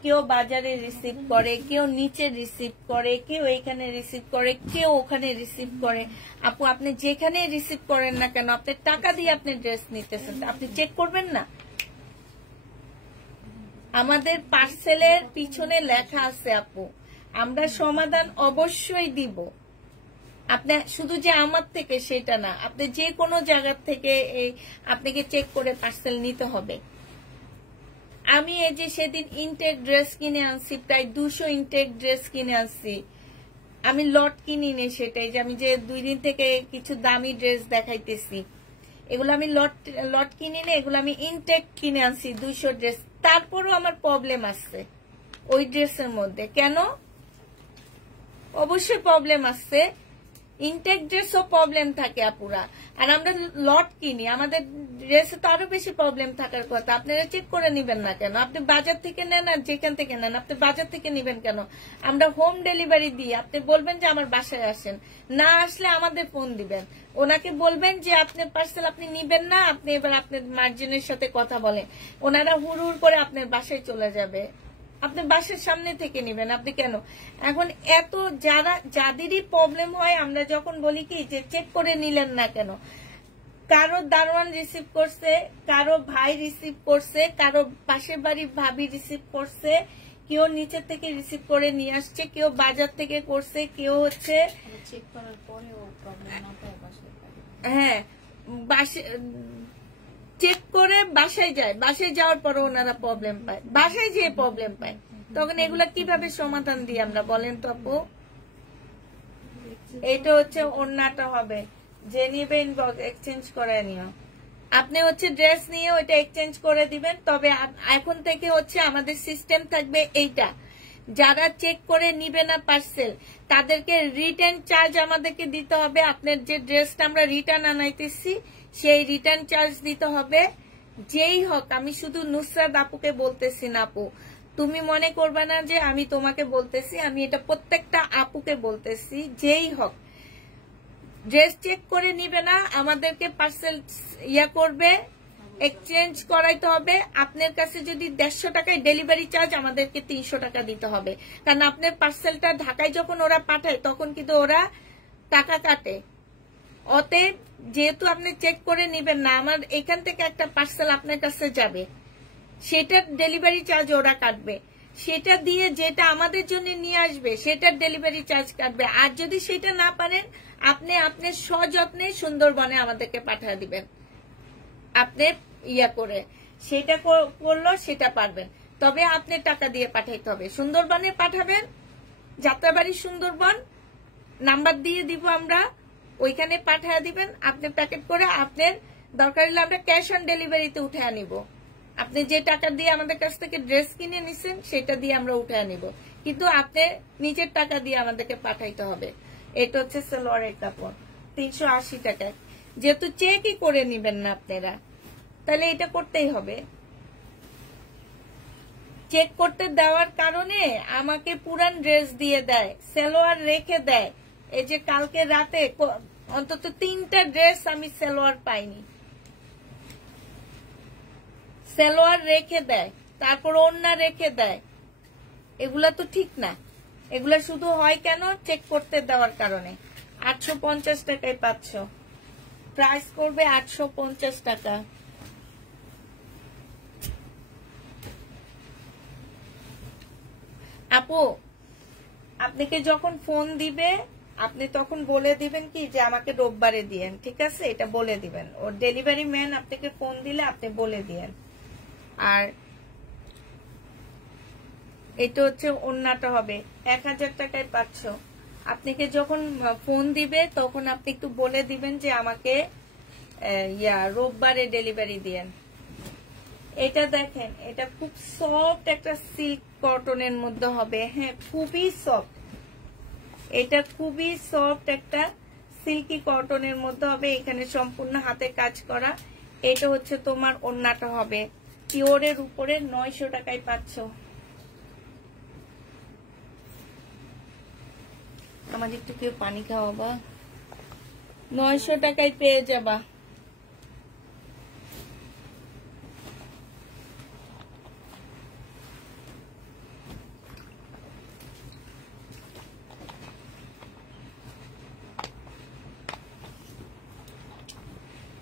কেউ বাজারে রিসিভ করে, কেউ নিচে রিসিভ করে, কেউ এখানে রিসিভ করে, কেউ ওখানে রিসিভ করে। আপু আপনি যেখানে রিসিভ করেন না কেন, আপনি টাকা দিয়ে আপনি ড্রেস নিতেছেন, আপনি চেক করবেন না? আমাদের পার্সেলের পিছনে লেখা আছে আপু, আমরা সমাধান অবশ্যই দিব। আপনি শুধু যে আমার থেকে সেটা না, আপনি যে কোনো জায়গা থেকে আপনাকে চেক করে পার্সেল নিতে হবে। আমি এই যে সেদিন ইনটেক ড্রেস কিনে আনছি, প্রায় 200 ইনটেক ড্রেস কিনে আনছি। আমি লট কিনি নি, সেটাই যে আমি যে 2 দিন থেকে কিছু দামি ড্রেস দেখাইতেছি, এগুলো আমি লট কিনি না, এগুলো আমি ইনটেক কিনে আনছি 200 ড্রেস। তারপরও আমার প্রবলেম আসছে ওই ড্রেসের মধ্যে। কেন? অবশ্যই প্রবলেম আসছে। ইনটেক ড্রেসও প্রবলেম থাকে আপুরা, আর আমরা লট কিনি, আমাদের ড্রেসে তো আরো বেশি প্রবলেম থাকার কথা। আপনারা চেক করে নিবেন না কেন? আপনি বাজার থেকে নেন আর যেখান থেকে নেন, আপনি বাজার থেকে নিবেন কেন? আমরা হোম ডেলিভারি দিই। আপনি বলবেন যে আমার বাসায় আসেন, না আসলে আমাদের ফোন দিবেন, ওনাকে বলবেন যে আপনার পার্সেল আপনি নিবেন না, আপনি এবার আপনার মার্জিনের সাথে কথা বলেন। ওনারা হুড় হুড় করে আপনার বাসায় চলে যাবে, আপনি বাসার সামনে থেকে নিবেন। আপনি কেন এখন এত যাদেরই প্রবলেম হয়, আমরা যখন বলি কি যে চেক করে নিলেন না কেন, কারো দারোয়ান রিসিভ করছে, কারো ভাই রিসিভ করছে, কারো পাশের বাড়ির ভাবি রিসিভ করছে, কেউ নিচে থেকে রিসিভ করে নিয়ে আসছে, কেউ বাজার থেকে করছে, কেউ হচ্ছে চেক করার পরেও প্রবলেম না পায় বাসায়। হ্যাঁ, চেক করে বাসায় যায়, বাসায় যাওয়ার পরে ওনারা প্রবলেম পায়, বাসায় যেয়ে প্রবলেম পায়। তখন এগুলা কিভাবে সমাধান দিই আমরা, বলেন তো আপু? এটা হচ্ছে ওড়নাটা হবে, যে নিবে ইনবক্স এক্সচেঞ্জ করে নিও। আপনি হচ্ছে ড্রেস নিয়ে ওইটা এক্সচেঞ্জ করে দিবেন। তবে এখন থেকে হচ্ছে আমাদের সিস্টেম থাকবে এইটা, যারা চেক করে নিবে না পার্সেল তাদেরকে রিটার্ন চার্জ আমাদেরকে দিতে হবে। আপনার যে ড্রেসটা আমরা রিটার্ন আনাইতেছি সেই রিটার্ন চার্জ দিতে হবে। যেই হোক, আমি শুধু নুসরাত আপুকে বলতেছি না, আপু তুমি মনে করবে না যে আমি তোমাকে বলতেছি, আমি এটা প্রত্যেকটা আপুকে বলতেছি। যেই হোক, ড্রেস চেক করে নিবে না, আমাদেরকে পার্সেল করবে, এক্সচেঞ্জ করাইতে হবে। আপনার কাছে যদি 150 টাকায় ডেলিভারি চার্জ, আমাদেরকে 300 টাকা দিতে হবে। কারণ আপনার পার্সেলটা ঢাকায় যখন ওরা পাঠায় তখন কিন্তু ওরা টাকা কাটে। অতএব যেহেতু আপনি চেক করে নিবেন না, আমার এখান থেকে একটা পার্সেল আপনার কাছে যাবে, সেটার ডেলিভারি চার্জ ওরা কাটবে। সেটা দিয়ে যেটা আমাদের জন্য নিয়ে আসবে সেটার ডেলিভারি চার্জ কাটবে। আর যদি সেটা না পারেন, আপনি আপনার সযত্নে সুন্দরবনে আমাদেরকে পাঠিয়ে দিবেন। আপনি করে সেটা করলো সেটা পারবেন, তবে আপনি টাকা দিয়ে পাঠাইতে হবে। সুন্দরবনে পাঠাবেন, যাত্রাবাড়ি সুন্দরবন নাম্বার দিয়ে দিব আমরা, ওইখানে পাঠিয়ে দিবেন। আপনি প্যাকেট করে আপনার দরকার হলে আমরা ক্যাশ অন ডেলিভারিতে উঠে আনিব। আপনি যে টাকা দিয়ে আমাদের কাছ থেকে ড্রেস কিনে নিছেন সেটা দিয়ে আমরা উঠে আনিব, কিন্তু আপনি নিজের টাকা দিয়ে আমাদেরকে পাঠাইতে হবে। এটা হচ্ছে সালোয়ারের কাপড়, 380 টাকা। যেহেতু চেকই করে নিবেন না আপনারা, তাহলে এটা করতেই হবে। চেক করতে দেওয়ার কারণে আমাকে পুরান ড্রেস দিয়ে দেয়, সালোয়ার রেখে দেয়। এই যে কালকে রাতে অন্তত 3টা ড্রেস আমি সালোয়ার পাইনি, সালোয়ার রেখে দেয়, তারপর ওড়না রেখে দেয়। এগুলা তো ঠিক না। এগুলা শুধু হয় কেন? চেক করতে দেওয়ার কারণে। 850 টাকায় পাচ্ছ, প্রাইস করবে 850 টাকা। আপু আপনাকে যখন ফোন দিবে আপনি তখন বলে দিবেন কি যে আমাকে রোববারে দিয়েন, ঠিক আছে? এটা বলে দিবেন। ওর ডেলিভারি ম্যান আপনাকে ফোন দিলে আপনি বলে দিয়েন। আর এটা হচ্ছে ওড়নাটা হবে 1000 টাকায় পাচ্ছ। আপনাকে যখন ফোন দিবে তখন আপনি একটু বলে দিবেন যে আমাকে রোববারে ডেলিভারি দিয়েন। এটা দেখেন, এটা খুব সফট একটা সিল্ক কটনের মধ্যে হবে। হ্যাঁ, খুবই সফট। এটা খুবই সফট একটা সিল্কি কটনের মধ্যে হবে। এখানে সম্পূর্ণ হাতে কাজ করা। এটা হচ্ছে তোমার ওড়নাটা হবে পিওরের উপরে, 900 টাকায় পাচ্ছ। আমার একটু কেউ পানি খাওয়াবা, 900 টাকায় পেয়ে যাবা।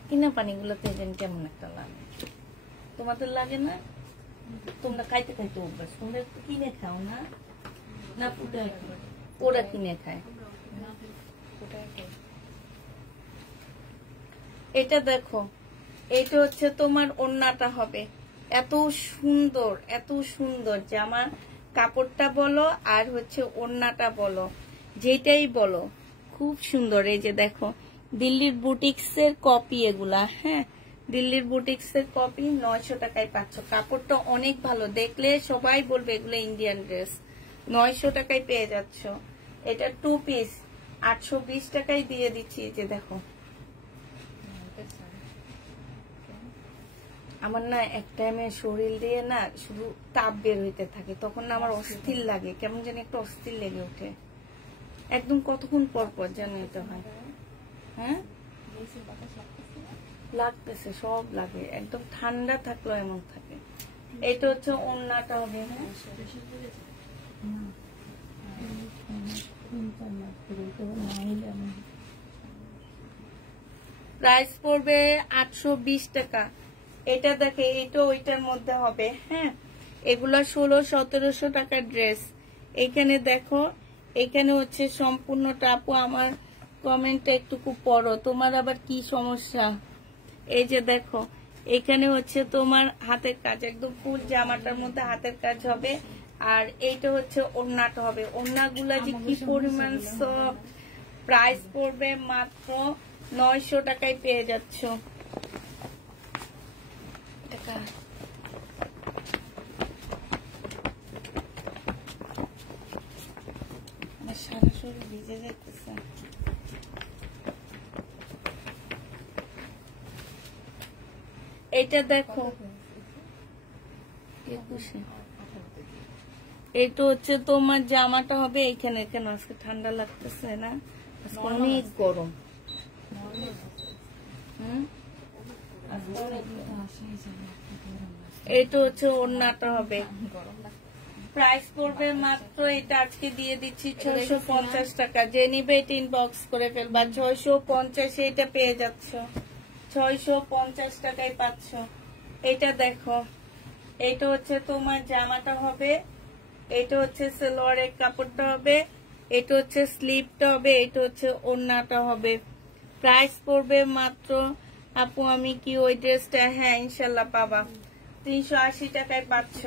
কিনা পানিগুলোতে কেমন একটা লাগে, তোমাদের লাগে না? তোমরা খাইতে খাইতে অভ্যাস, তোমরা কিনে খাও না? না ওরা কিনে খায়। এটা দেখো, এটা হচ্ছে তোমার ওড়নাটা হবে। এত সুন্দর, এত সুন্দর যে আমার কাপড়টা বলো আর হচ্ছে ওড়নাটা বলো, যেটাই বলো খুব সুন্দর। এই যে দেখো, দিল্লির বুটিক্সের কপি এগুলা। হ্যাঁ, দিল্লির বুটিক্সের কপি, 900 টাকায় পাচ্ছ। কাপড়টা অনেক ভালো, দেখলে সবাই বলবে এগুলো ইন্ডিয়ান ড্রেস। 900 টাকায় পেয়ে যাচ্ছ। এটা 2 পিস, 820 টাকায় দিয়ে দিচ্ছি। যে দেখো, আমার না এক টাইমে শরীর দিয়ে না শুধু তাপ বের হইতে থাকে, তখন না আমার অস্থির লাগে, কেমন যেন একটু অস্থির লেগে ওঠে একদম কতক্ষণ পর পর, জানো এটা হয়। হ্যাঁ, লাগতেছে, সব লাগে, একদম ঠান্ডা থাকলো এমন থাকে। এটা হচ্ছে ওড়নাটা হবে। প্রাইস পড়বে 820 টাকা। এটা দেখে, এটা ওইটার মধ্যে হবে। হ্যাঁ, এগুলা 1600-1700 টাকার ড্রেস। এখানে দেখো, এখানে হচ্ছে সম্পূর্ণটা। আপু আমার কমেন্টটা একটু পড়ো, তোমার আবার কি সমস্যা? এই যে দেখো, এখানে হচ্ছে তোমার হাতের কাজ, একদম ফুল জামাটার মধ্যে হাতের কাজ হবে। আর এইটা হচ্ছে ওড়নাটা হবে। ওড়নাগুলা যে কি পরিমাণ সফট। প্রাইস পড়বে মাত্র 900 টাকায় পেয়ে যাচ্ছ। টাকা সারা শরীর ভিজে যেতেছে। এটা দেখো, এটা হচ্ছে তোমার জামাটা হবে এইখানে। কেন আজকে ঠান্ডা লাগতেছে না? আজকে অনেক গরম। এটা হচ্ছে ওড়নাটা হবে, প্রাইস পড়বে মাত্র, এটা আজকে দিয়ে দিচ্ছি 650 টাকা। যে নিবে এটা ইনবক্স করে ফেলবা। 650 এটা পেয়ে যাচ্ছ, 650 টাকায় পাচ্ছ। এটা দেখো, এটা হচ্ছে তোমার জামাটা হবে, এটা হচ্ছে সালোয়ারের কাপড়টা হবে, এটা হচ্ছে স্লিভটা হবে, এটা হচ্ছে ওড়নাটা হবে। প্রাইস পড়বে মাত্র, আপু আমি কি ওই ড্রেসটা? হ্যাঁ ইনশাল্লাহ পাবা। 380 টাকায় পাচ্ছ।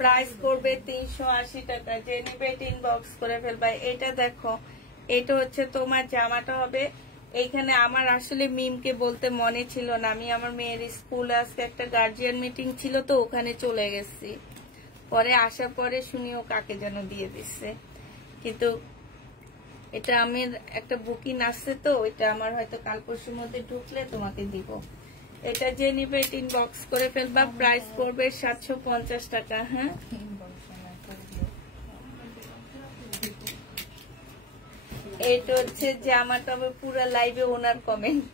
প্রাইস পড়বে 380 টাকা। যে নিবে এটা ইনবক্স করে ফেলবা। এটা দেখো, এটা হচ্ছে তোমার জামাটা হবে। এইখানে আমার আসলে মিমকে বলতে মনে ছিল না, আমি আমার মেয়ের স্কুলে আজকে একটা গার্জিয়ান মিটিং ছিল, তো ওখানে চলে গেছি। পরে আসার পরে শুনিও কাকে যেন দিয়ে দিচ্ছে, কিন্তু এটা আমি একটা বুকিং আসছে, তো ওইটা আমার হয়তো কাল পরশুর মধ্যে ঢুকলে তোমাকে দিব। এটা যে নিবে এটা ইনবক্স করে ফেলবা। প্রাইস পড়বে 750 টাকা। হ্যাঁ, এটা হচ্ছে জামাটা হবে পুরো লাইভে ওনার কমেন্ট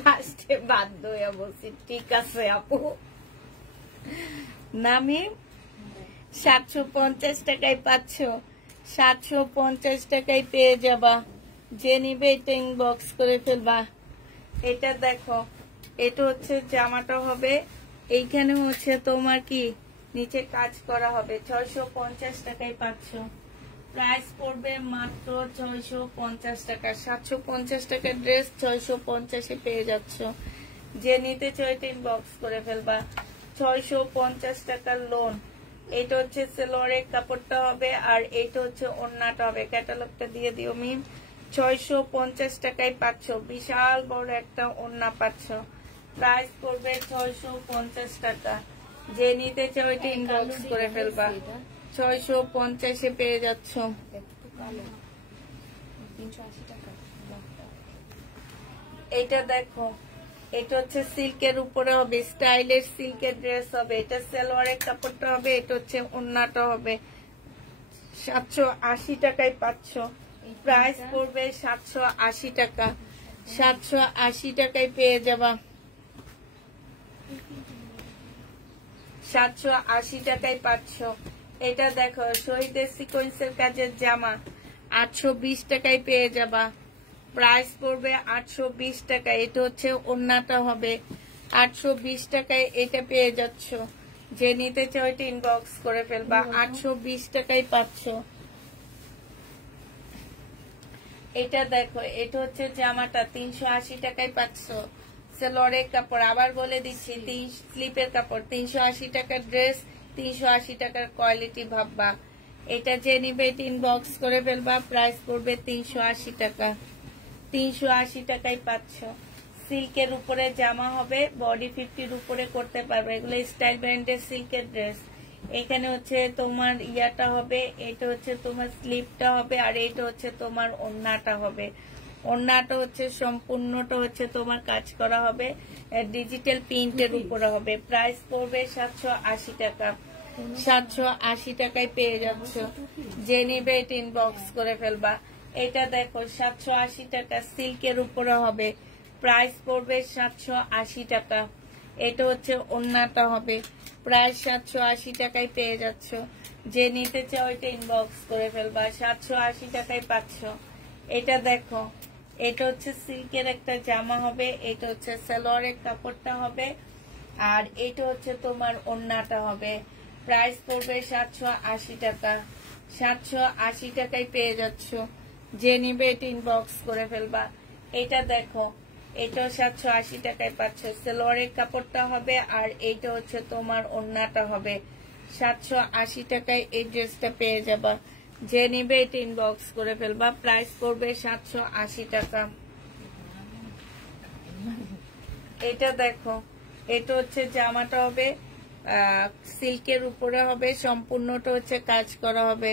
লাস্টে বাধ্য হয়ে বলছি ঠিক আছে আপু। নামি 750 টাকায় পাচ্ছ, 750 টাকায় পেয়ে যাবা। যে নিবে এটা ইনবক্স করে ফেলবা। এটা দেখো, এটা হচ্ছে জামাটা হবে, এইখানে হচ্ছে তোমার কি নিচে কাজ করা হবে। 650 টাকায় পাচ্ছ। প্রাইস পড়বে মাত্র 650 টাকা। 750 টাকার ড্রেস 650-এ পেয়ে যাচ্ছ। যে নিতে চাও এটা ইনবক্স করে ফেলবা। 650 টাকার লোন। এটা হচ্ছে সালোয়ারের কাপড়টা হবে, আর এটা হচ্ছে ওড়নাটা হবে। ক্যাটালগটা দিয়ে দিও মিম। 650 টাকায় পাচ্ছ, বিশাল বড় একটা ওড়না পাচ্ছ। প্রাইস পড়বে 650 টাকা। যে নিতে চাও এটা ইনবক্স করে ফেলবা। 650-এ পেয়ে যাচ্ছ। এটা দেখো, এটা হচ্ছে সিল্কের উপরে হবে, স্টাইলের সিল্কের ড্রেস হবে। এটা সালোয়ারের কাপড়টা হবে, এটা হচ্ছে ওড়নাটা হবে। 780 টাকায় পাচ্ছ। প্রাইস পড়বে 780 টাকা। 780 টাকায় পেয়ে যাবা। 780 টাকায় পাচ্ছ। এটা দেখো, শহীদের সিকোয়েন্সের কাজের জামা 820 টাকায় পেয়ে যাবা। প্রাইস পড়বে 820 টাকা। এটা হচ্ছে ওড়নাটা হবে, 820 টাকায় এটা পেয়ে যাচ্ছ। যে নিতে চাও এটা ইনবক্স করে ফেলবা। 820 টাকায় পাচ্ছ। এটা দেখো, এটা হচ্ছে জামাটা 380 টাকায় পাচ্ছ। সালোয়ারের কাপড় আবার বলে দিচ্ছি, স্লিপের কাপড়। 380 টাকার ড্রেস, 380 টাকার কোয়ালিটি ভাববা। এটা যে নিবে এটা ইনবক্স করে ফেলবা। প্রাইস পড়বে 380 টাকা। 380 টাকায় পাচ্ছ। সিল্কের উপরে জামা হবে, বডি 50-র উপরে করতে পারবে। এগুলো স্টাইল ব্র্যান্ডের সিল্কের ড্রেস। এখানে হচ্ছে তোমার ইয়াটা হবে, এটা হচ্ছে তোমার স্লিপটা হবে, আর এটা হচ্ছে তোমার ওড়নাটা হবে। ওড়নাটা হচ্ছে সম্পূর্ণটা হচ্ছে তোমার কাজ করা হবে, ডিজিটাল প্রিন্টের উপরে হবে। প্রাইস পড়বে 780 টাকা। 780 টাকায় পেয়ে যাচ্ছ। যে নিবে এটা ইনবক্স করে ফেলবা। এটা দেখো, 780 টাকা, সিল্কের উপরে হবে। প্রাইস পড়বে 780 টাকা। এটা হচ্ছে ওড়নাটা হবে। প্রাইস 780 টাকায় পেয়ে যাচ্ছ। যে নিতে চাও এটা ইনবক্স করে ফেলবা। 780 টাকায় পাচ্ছ। এটা দেখো, এটা হচ্ছে সিল্কের একটা জামা হবে, এটা হচ্ছে সালোয়ারের কাপড়টা হবে, আর এটা হচ্ছে তোমার ওড়নাটা হবে। প্রাইস পড়বে 780 টাকা। 780 টাকায় পেয়ে যাচ্ছ। যে নিবে এটা ইনবক্স করে ফেলবা। এটা দেখো, এটাও 780 টাকায় পাচ্ছ। সালোয়ারের কাপড়টা হবে, আর এইটা হচ্ছে তোমার ওড়নাটা হবে। 780 টাকায় এই ড্রেসটা পেয়ে যাবা। যে নিবে এটা ইনবক্স করে ফেলবা। প্রাইস পড়বে 780 টাকা। এটা দেখো, এটা হচ্ছে জামাটা হবে সিল্কের উপরে হবে, সম্পূর্ণটা হচ্ছে কাজ করা হবে।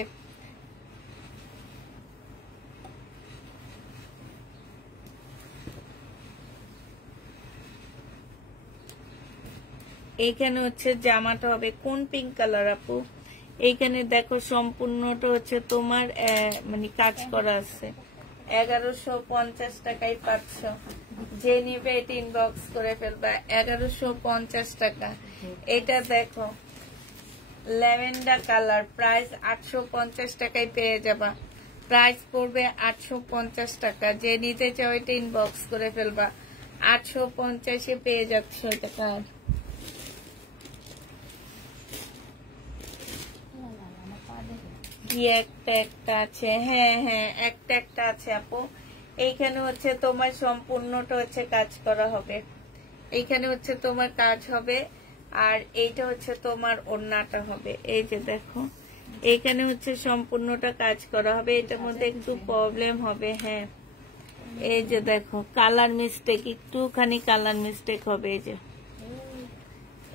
এইখানে হচ্ছে জামাটা হবে কোন পিঙ্ক কালার আপু? এইখানে দেখো সম্পূর্ণটা হচ্ছে তোমার মানে কাজ করা আছে। 1150 টাকায় পাচ্ছ। যে নিবে এটা ইনবক্স করে ফেলবা। 1150 টাকা। এটা দেখো ল্যাভেন্ডার কালার, প্রাইস 850 টাকায় পেয়ে যাবা। প্রাইস পড়বে 850 টাকা। যে নিতে চাও এটা ইনবক্স করে ফেলবা। 850-এ পেয়ে যাচ্ছ টাকা। কি একটা একটা আছে, হ্যাঁ হ্যাঁ একটা একটা আছে আপু। এইখানে হচ্ছে তোমার সম্পূর্ণটা হচ্ছে কাজ করা হবে। এইখানে হচ্ছে তোমার কাজ হবে, আর এইটা হচ্ছে তোমার ওড়নাটা হবে। এই যে দেখো এইখানে হচ্ছে সম্পূর্ণটা কাজ করা হবে। এটার মধ্যে একটু প্রবলেম হবে, হ্যাঁ এই যে দেখো কালার মিস্টেক, একটুখানি কালার মিস্টেক হবে। এই যে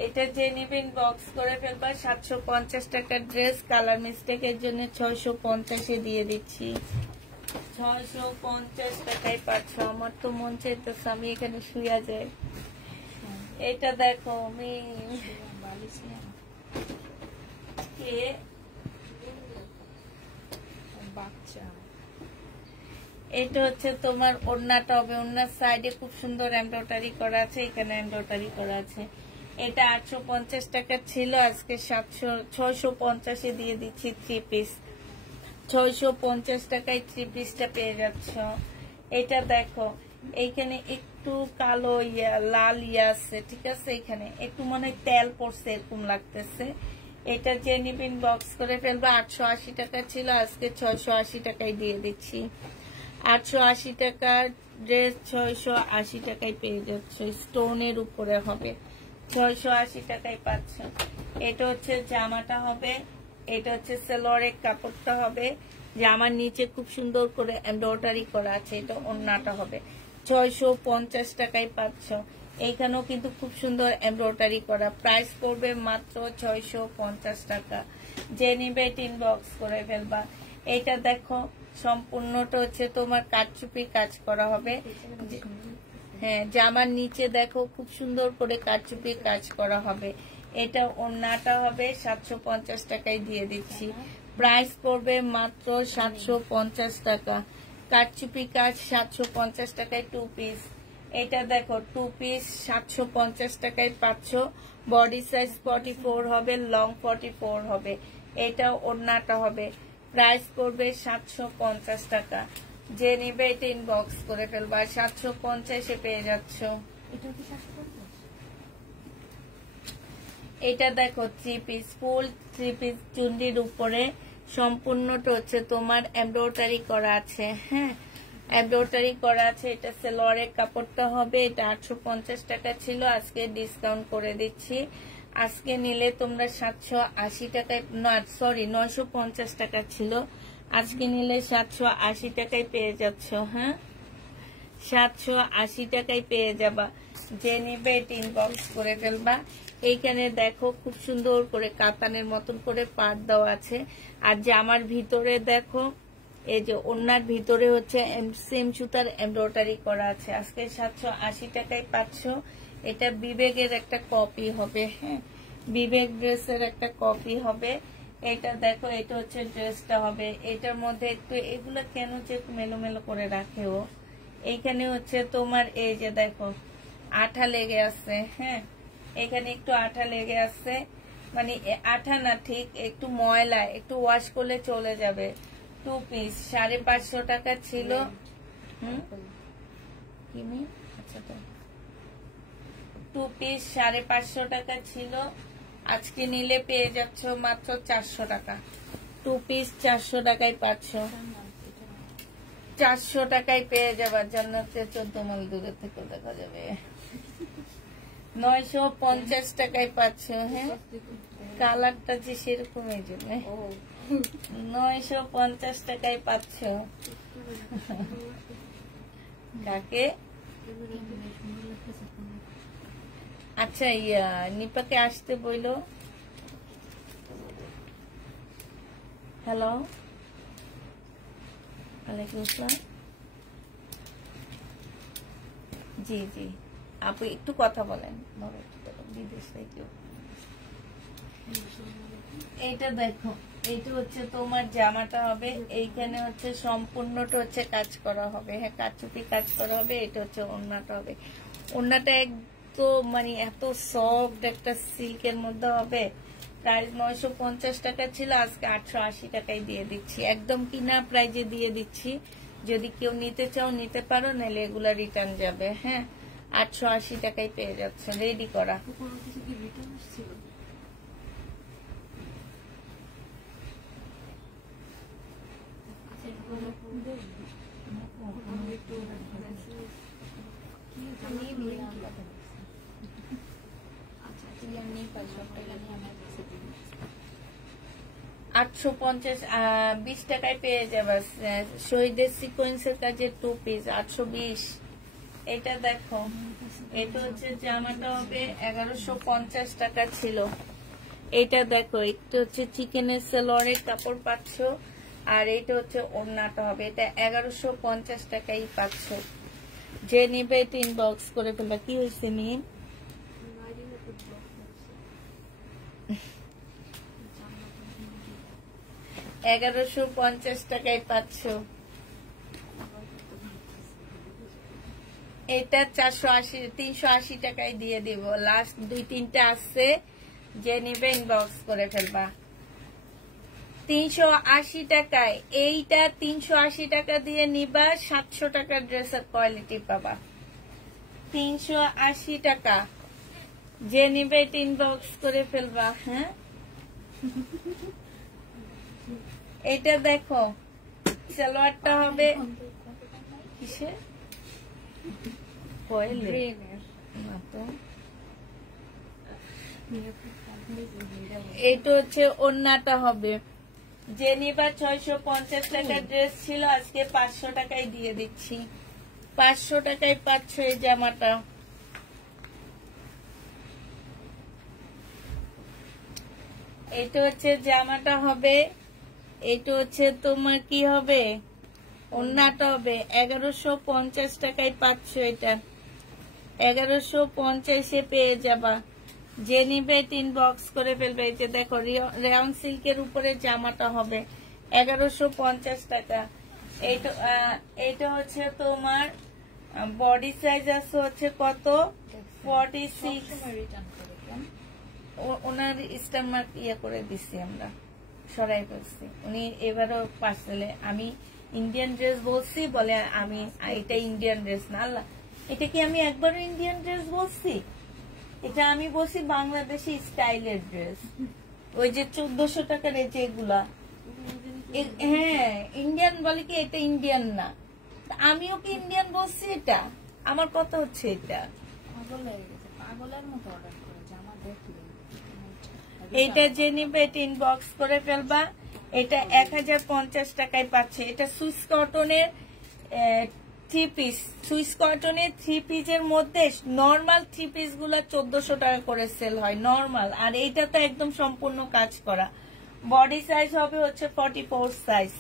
এটা যে নিবেন বক্স করে ফেলবা। 750 টাকার ড্রেস, কালার মিস্টেকের জন্য 650-এ দিয়ে দিচ্ছি। 650 টাকায় পাচ্ছ। আমার তো মন চাইতেছে আমি এখানে শুয়া যাই। এটা দেখো আমি বাচ্চা, এটা হচ্ছে তোমার ওড়নাটা হবে। ওড়নার সাইডে খুব সুন্দর এমব্রয়ডারি করা আছে, এখানে এমব্রয়ডারি করা আছে। এটা 850 টাকা ছিল, আজকে 650-এ দিয়ে দিচ্ছি 3 পিস। 650 টাকায় 3 পিসটা পেয়ে যাচ্ছ। এটা দেখো এইখানে একটু কালো লাল আছে, ঠিক আছে? এখানে একটু মনে তেল পড়ছে এরকম লাগতেছে। এটা যে নিবেন বক্স করে ফেলবো। 880 টাকা ছিল, আজকে 680 টাকায় দিয়ে দিচ্ছি। 880 টাকার ড্রেস 680 টাকায় পেয়ে যাচ্ছে। স্টোনের উপরে হবে, 680 টাকায় পাচ্ছ। এটা হচ্ছে জামাটা হবে, এটা হচ্ছে সালোয়ারের কাপড়টা হবে। জামার নিচে খুব সুন্দর করে এমব্রয়ডারি করা আছে। এটা ওড়নাটা হবে। 650 টাকায় পাচ্ছ। এইখানেও কিন্তু খুব সুন্দর এমব্রয়ডারি করা। প্রাইস পড়বে মাত্র 650 টাকা। যে নিবে ইনবক্স করে ফেলবা। এটা দেখো সম্পূর্ণটা হচ্ছে তোমার কাটচুপি কাজ করা হবে। হ্যাঁ জামার নিচে দেখো খুব সুন্দর করে কাটচুপি কাজ করা হবে। এটা ওড়নাটা হবে। 750 টাকায় দিয়ে দিচ্ছি। প্রাইস পড়বে মাত্র 750 টাকা। কাটচুপি কাজ 750 টাকায় 2 পিস। এটা দেখো 2 পিস 750 টাকায় পাচ্ছ। বডি সাইজ 44 হবে, লং 44 হবে। এটা ওড়নাটা হবে। প্রাইস পড়বে 750 টাকা। যে নিবে এটা ইনবক্স করে ফেলবা। 750-এ পেয়ে যাচ্ছ। এটা দেখো 3 পিস, ফুল 3 পিস চুন্ডির উপরে সম্পূর্ণটা হচ্ছে তোমার এমব্রয়ডারি করা আছে। হ্যাঁ এমব্রয়ডারি করা আছে। এটা সালোয়ারের কাপড়টা হবে। এটা 850 টাকা ছিল, আজকে ডিসকাউন্ট করে দিচ্ছি। আজকে নিলে তোমরা 780 টাকায়, সরি 950 টাকা ছিল, আজকে নিলে 780 টাকায় পেয়ে যাচ্ছ। হ্যাঁ 780 টাকায় পেয়ে যাবা। যে নিবে ইনবক্স করে ফেলবা। এইখানে দেখো খুব সুন্দর করে কাতানের মতন করে পাট দেওয়া আছে। আর জামার ভিতরে দেখো এই যে ওড়নার ভিতরে হচ্ছে সেম সুতার এমব্রয়ডারি করা আছে। আজকে 780 টাকায় পাচ্ছ। এটা বিবেকের একটা কপি হবে। হ্যাঁ বিবেক ড্রেসের একটা কপি হবে। এটা দেখো এটা হচ্ছে ড্রেসটা হবে। এটার মধ্যে একটু এগুলো কেন যে মেলোমেলো করে রাখে ও। এইখানে হচ্ছে তোমার এই যে দেখো আঠা লেগে আছে। হ্যাঁ এখানে একটু আঠা লেগে আছে, মানে আঠা না ঠিক একটু ময়লা, একটু ওয়াশ করলে চলে যাবে। 2 পিস 550 টাকা ছিল। আচ্ছা 2 পিস 550 টাকা ছিল, আজকে নিলে পেয়ে যাচ্ছ মাত্র 400 টাকা। 2 পিস 400 টাকায় পাচ্ছ। 400 টাকায় পেয়ে যাবা। জান্নাতে 14 মাইল দূরে থেকে দেখা যাবে। 950 টাকায় পাচ্ছ। হ্যাঁ কালারটা যে সেরকম, এই জন্য 950 টাকায় পাচ্ছ। কাকে আচ্ছা নিপাকে আসতে বইলো। হ্যালো, ওয়ালাইকুম আসসালাম। জি জি আপু একটু কথা বলেন, বিদেশ থেকে। এইটা দেখো, এইটা হচ্ছে তোমার জামাটা হবে, এইখানে হচ্ছে সম্পূর্ণটা হচ্ছে কাজ করা হবে, হ্যাঁ কাচুপি কাজ করা হবে। এটা হচ্ছে ওড়নাটা হবে, ওড়নাটা একদম মানে এত সফট একটা সিল্কের মধ্যে হবে। প্রাইস 950 টাকা ছিল, আজকে 880 টাকায় দিয়ে দিচ্ছি, একদম কিনা প্রাইজে দিয়ে দিচ্ছি। যদি কেউ নিতে চাও নিতে পারো, নাহলে এগুলা রিটার্ন যাবে। হ্যাঁ 880 টাকায় পেয়ে যাচ্ছে রেডি করা। আটশো 20 টাকায় পেয়ে যাবে শহীদের সিকোয়েন্সের কাজের 2 পিস 820। এটা দেখো, এটা হচ্ছে জামাটা হবে 1150 টাকা ছিল। এটা দেখো, এটা হচ্ছে চিকেনের সেলোয়ারের কাপড় পাচ্ছ, আর এটা হচ্ছে ওড়নাটা হবে, এটা 1150 টাকাই পাচ্ছ। যে নিবে এটা ইনবক্স করে ফেলবা। কি হয়েছে মেয়ে? $1150 টাকায় পাচ্ছ। এটা 380 টাকায় দিয়ে দিব। লাস্ট 2-3টা আছে, যে নিবে ইনবক্স করে ফেলবা। 380 টাকায় এইটা 380 টাকা দিয়ে নিবা, 700 টাকার ড্রেসের কোয়ালিটি পাবা। 380 টাকা, যে নিবে এটা ইনবক্স করে ফেলবা। হ্যাঁ এটা দেখো, সালোয়ারটা হবে কিসে এইটা হচ্ছে ওড়নাটা হবে। যে নিবা 650 টাকার ড্রেস ছিল, আজকে 500 টাকায় দিয়ে দিচ্ছি। 500 টাকায় পাচ্ছ এই জামাটা। এটা হচ্ছে জামাটা হবে, এটা হচ্ছে তোমার কি হবে, ওড়নাটা হবে। 1150 টাকায় পাচ্ছ এটা, 1150-এ পেয়ে যাবা। যে নিবে ইনবক্স করে ফেলবে। এই যে দেখো, রেয়ন সিল্কের উপরে জামাটা হবে 1150 টাকা। এইটা হচ্ছে তোমার বডি সাইজ আছে হচ্ছে কত, 46। ওনার স্টার মার্ক করে দিচ্ছি আমরা, সরাই ফেলছি। উনি এবারও পার্সেলে, আমি ইন্ডিয়ান ড্রেস বলছি বলে, আমি এটা ইন্ডিয়ান ড্রেস না। আল্লাহ, এটা কি আমি একবারও ইন্ডিয়ান ড্রেস বলছি? এটা আমি বলছি বাংলাদেশি স্টাইলের ড্রেস, ওই যে 1400 টাকার যেগুলা। হ্যাঁ ইন্ডিয়ান বলে কি, এটা ইন্ডিয়ান না। আমিও কি ইন্ডিয়ান বলছি? এটা আমার কথা হচ্ছে, এটা এটা যে নিবে এটা ইনবক্স করে ফেলবা। এটা 1050 টাকায় পাচ্ছে। এটা সুইস কটনের 3 পিস, সুইস কটনের 3 পিসের মধ্যে নর্মাল 3 পিস গুলা 1400 টাকা করে সেল হয় নর্মাল, আর এইটা তো একদম সম্পূর্ণ কাজ করা। বডি সাইজ হবে হচ্ছে 44 সাইজ,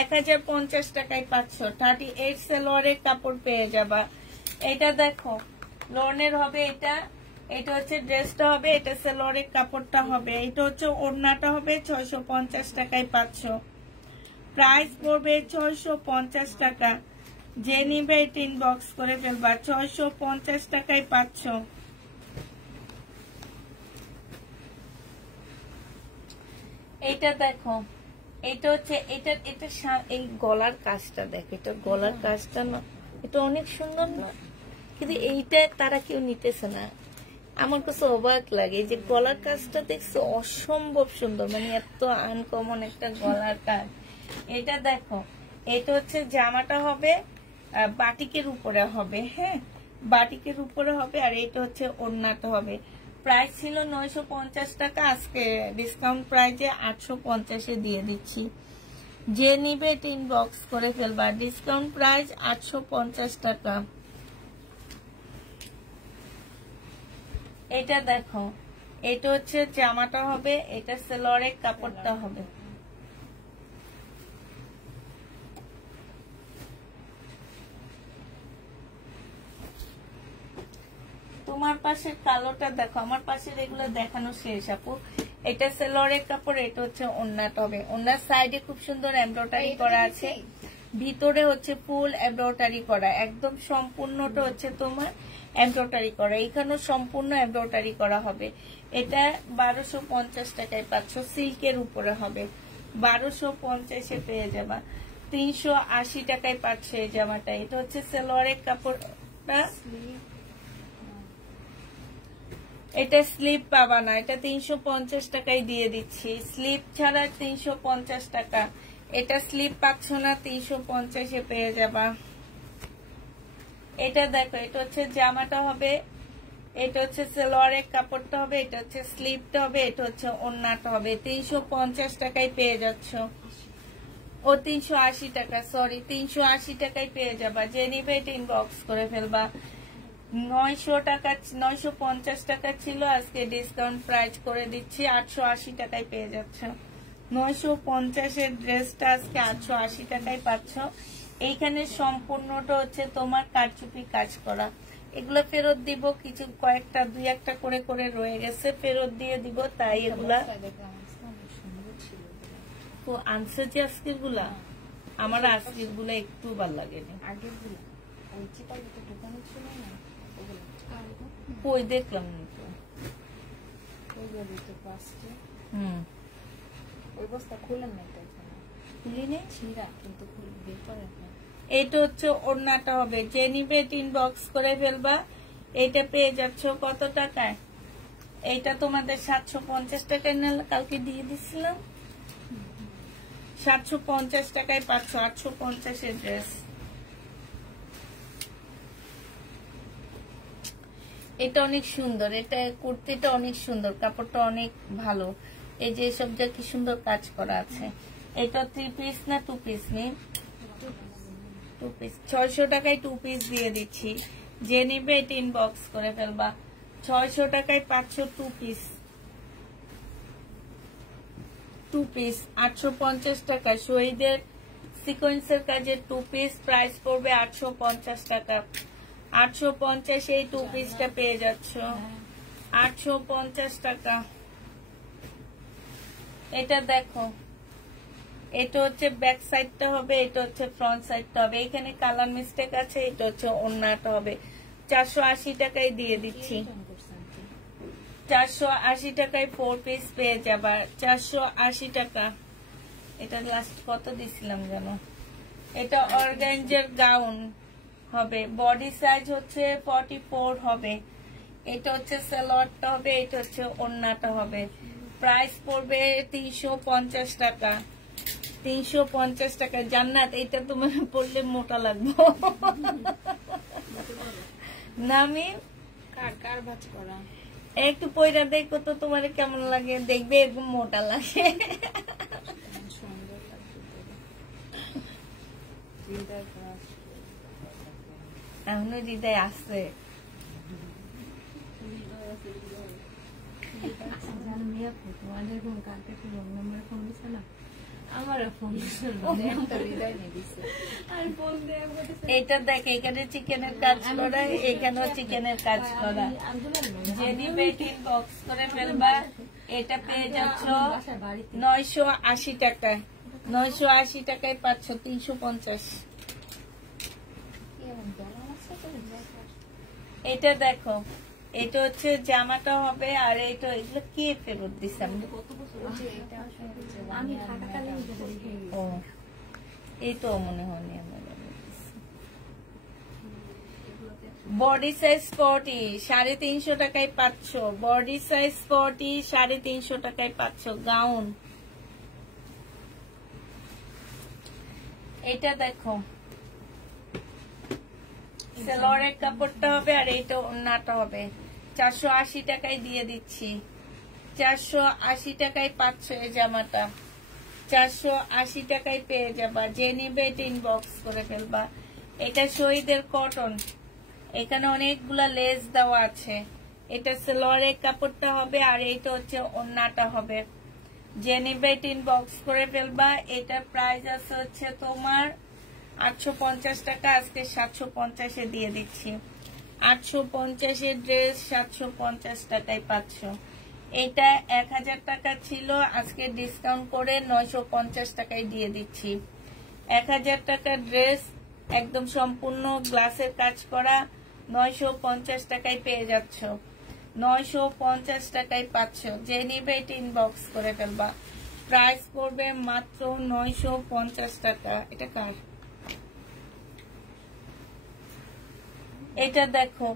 1050 টাকায় পাচ্ছ। 38 সেলোয়ারের কাপড় পেয়ে যাবা। এটা দেখো, লোনের হবে এটা। এটা হচ্ছে ড্রেসটা হবে, এটা সেলোয়ারের কাপড়টা হবে। এটা হচ্ছে ওড়নাটা হবে, 650 টাকায় পাচ্ছ। প্রাইস পড়বে 650 টাকা। যে নিবে এটা ইনবক্স করে ফেলবা। 650 টাকায় পাচ্ছ। এইটা দেখো, এটা হচ্ছে এটা এই গলার কাজটা দেখো, এটা গলার কাজটা না, এটা অনেক সুন্দর না? কিন্তু এইটা তারা কেউ নিতেছে না। আমার কাছে অবাক লাগে, যে গলার কাজটা দেখছো অসম্ভব সুন্দর, মানে এত আনকমন একটা গলার কাজ। এটা দেখো, এটা হচ্ছে জামাটা হবে বাটিকের উপরে হবে। হ্যাঁ বাটিকের উপরে হবে, আর এটা হচ্ছে ওড়নাটা হবে। প্রাইস ছিল 950 টাকা, আজকে ডিসকাউন্ট প্রাইসে 850-এ দিয়ে দিচ্ছি। যে নিবে এটা ইনবক্স করে ফেলবা। ডিসকাউন্ট প্রাইস 850 টাকা। এটা দেখো, এটা হচ্ছে জামাটা হবে, এটা সেলোয়ারের কাপড়টা হবে। তোমার পাশের কালোটা দেখো, আমার পাশের এগুলো দেখানো শেষ আপু। এটা সেলোয়ারের কাপড়, এটা হচ্ছে ওড়নাটা হবে। ওড়নার সাইডে খুব সুন্দর এমব্রয়ডারি করা আছে, ভিতরে হচ্ছে ফুল এমব্রয়ডারি করা, একদম সম্পূর্ণটা হচ্ছে তোমার এমব্রয়ডারি করা, এখানেও সম্পূর্ণ এমব্রয়ডারি করা হবে। এটা 1250 টাকায় পাচ্ছ, সিল্কের উপরে হবে, 1250-এ পেয়ে যাবা। 380 টাকায় পাচ্ছ এই জামাটা। এটা হচ্ছে সেলোয়ারের কাপড়টা, এটা স্লিপ পাবা না, এটা 350 টাকায় দিয়ে দিচ্ছি, স্লিপ ছাড়া 350 টাকা। এটা স্লিপ পাচ্ছ না, 350-এ পেয়ে যাবা। এটা দেখো, এটা হচ্ছে জামাটা হবে, এটা হচ্ছে সেলোয়ারের কাপড়টা হবে, এটা হচ্ছে স্লিপটা হবে, এটা হচ্ছে ওড়নাটা হবে। 350 টাকায় পেয়ে যাচ্ছ, ও 380 টাকা, সরি 380 টাকায় পেয়ে যাবা। যে নিবে এটা ইনবক্স করে ফেলবা। 900 টাকা, 950 টাকা ছিল, আজকে ডিসকাউন্ট প্রাইস করে দিচ্ছি, 880 টাকায় পেয়ে যাচ্ছ। 950-এর ড্রেসটা আজকে 880 টাকায় পাচ্ছ। এইখানে সম্পূর্ণটা হচ্ছে তোমার কারচুপি কাজ করা। এগুলো ফেরত দিব, কিছু কয়েকটা 2-1টা করে করে রয়ে গেছে, ফেরত দিয়ে দিব, তাই এগুলা তো আনছে যে আজকের গুলা। আমার আজকের গুলা একটু ভালো লাগেনি, আগের গুলো ওই চিপার দোকানে ছিল না, কই দেখলাম না তো। ওই বাড়িতে পাশে ওই বস্তা খুলেন না, এটা খুলি নেই, ছিঁড়া, কিন্তু বের করেন না। এইটা হচ্ছে ওড়নাটা হবে, যে নিবে ইনবক্স করে ফেলবা। এইটা পেয়ে যাচ্ছ কত টাকায়? এইটা তোমাদের 750 টাকায় নিলে, কালকে দিয়ে দিছিলাম, 750 টাকায় পাচ্ছ। 850-এর ড্রেস। এটা অনেক সুন্দর, এটা কুর্তিটা অনেক সুন্দর, কাপড়টা অনেক ভালো। এই যে সব যা কি সুন্দর কাজ করা আছে। এটা 3 পিস না 2 পিস নেই, 2 পিস। 600 টাকায় 2 পিস দিয়ে দিচ্ছি, যে নিবে এটা ইনবক্স করে ফেলবা। 600 টাকায় পাচ্ছ 2 পিস, 2 পিস 850 টাকা। শহীদের সিকোয়েন্সের কাজে 2 পিস প্রাইস পড়বে 850 টাকা। 850 এই 2 পিসটা পেয়ে যাচ্ছ, 850 টাকা। এটা দেখো, এটা হচ্ছে ব্যাক সাইডটা হবে, এটা হচ্ছে ফ্রন্ট সাইডটা হবে, এখানে কালার মিস্টেক আছে। এটা হচ্ছে ওড়নাটা হবে, 480 টাকায় দিয়ে দিচ্ছি। 480 টাকায় 4 পিস পেয়ে যাবা, 480 টাকা। এটা লাস্ট কত দিছিলাম জানো? এটা অর্গানজার গাউন হবে, বডি সাইজ হচ্ছে 44 হবে। এটা হচ্ছে সালোয়ারটা হবে, এটা হচ্ছে ওড়নাটা হবে। প্রাইস পড়বে 350 টাকা, 350 টাকা। জান্নাত, এটা তোমার পড়লে মোটা লাগবে না? আমি কার ভাজ করা একটু পয়রা দেখো তো তোমার কেমন লাগে, দেখবে এরকম মোটা লাগে। সুন্দর লাগছে। এখনো হৃদয় আসছে। এটা দেখ, এখানে চিকেনের কাজ করা, এখানেও চিকেনের কাজ করা। যে নিবে ইনবক্স করে ফেলবা। এটা পেয়ে যাচ্ছ 980 টাকা, 980 টাকায় পাচ্ছ 350। এটা দেখো, এটা হচ্ছে জামাটা হবে, আর এটা এগুলো কে ফেরত দিচ্ছে? ও, এই তো মনে হয়নি আমার। বডি সাইজ 40, 350 টাকায় পাচ্ছ। বডি সাইজ 40, 350 টাকায় পাচ্ছ গাউন। এটা দেখো, সালোয়ারের কাপড়টা হবে, আর এটা ওড়নাটা হবে। 480 টাকায় দিয়ে দিচ্ছি, 480 টাকায় পাচ্ছ এই জামাটা, 480 টাকায় পেয়ে যাবা। যে নিবে এটা ইনবক্স করে ফেলবা। এটা শহীদের কটন, এখানে অনেকগুলা লেস দেওয়া আছে। এটা সালোয়ারের কাপড়টা হবে আর এইটা হচ্ছে ওড়নাটা হবে। যে নিবে ইনবক্স করে ফেলবা। এটার প্রাইস আছে হচ্ছে তোমার 850 টাকা, আজকে 750 দিয়ে দিচ্ছি। 850 ড্রেস 750 টাকায় পাচ্ছ। এটা 1000 টাকা ছিল, আজকে ডিসকাউন্ট করে 950 টাকায় দিয়ে দিচ্ছি। 1000 টাকার ড্রেস একদম সম্পূর্ণ গ্লাসের কাজ করা 950 টাকায় পেয়ে যাচ্ছ। 950 টাকায় পাচ্ছ। যে নিবে এটা ইনবক্স করে ফেলবা। প্রাইস পড়বে মাত্র 950 টাকা। এটা কার? এটা দেখো,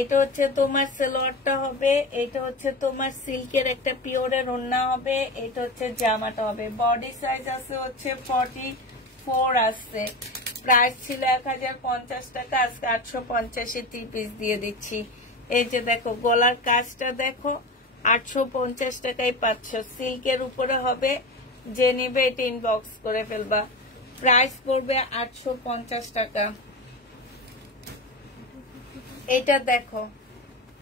এটা হচ্ছে তোমার সালোয়ারটা হবে, এটা হচ্ছে তোমার সিল্কের একটা পিওরের ওড়না হবে, এটা হচ্ছে জামাটা হবে। বডি সাইজ আছে হচ্ছে 44 আসছে। প্রাইস ছিল 1050 টাকা, আজকে 850 3 পিস দিয়ে দিচ্ছি। এই যে দেখো গলার কাজটা দেখো, 850 টাকায় পাচ্ছ। সিল্কের উপরে হবে। যে নিবে এটা ইনবক্স করে ফেলবা। প্রাইস পড়বে 850 টাকা। এটা দেখো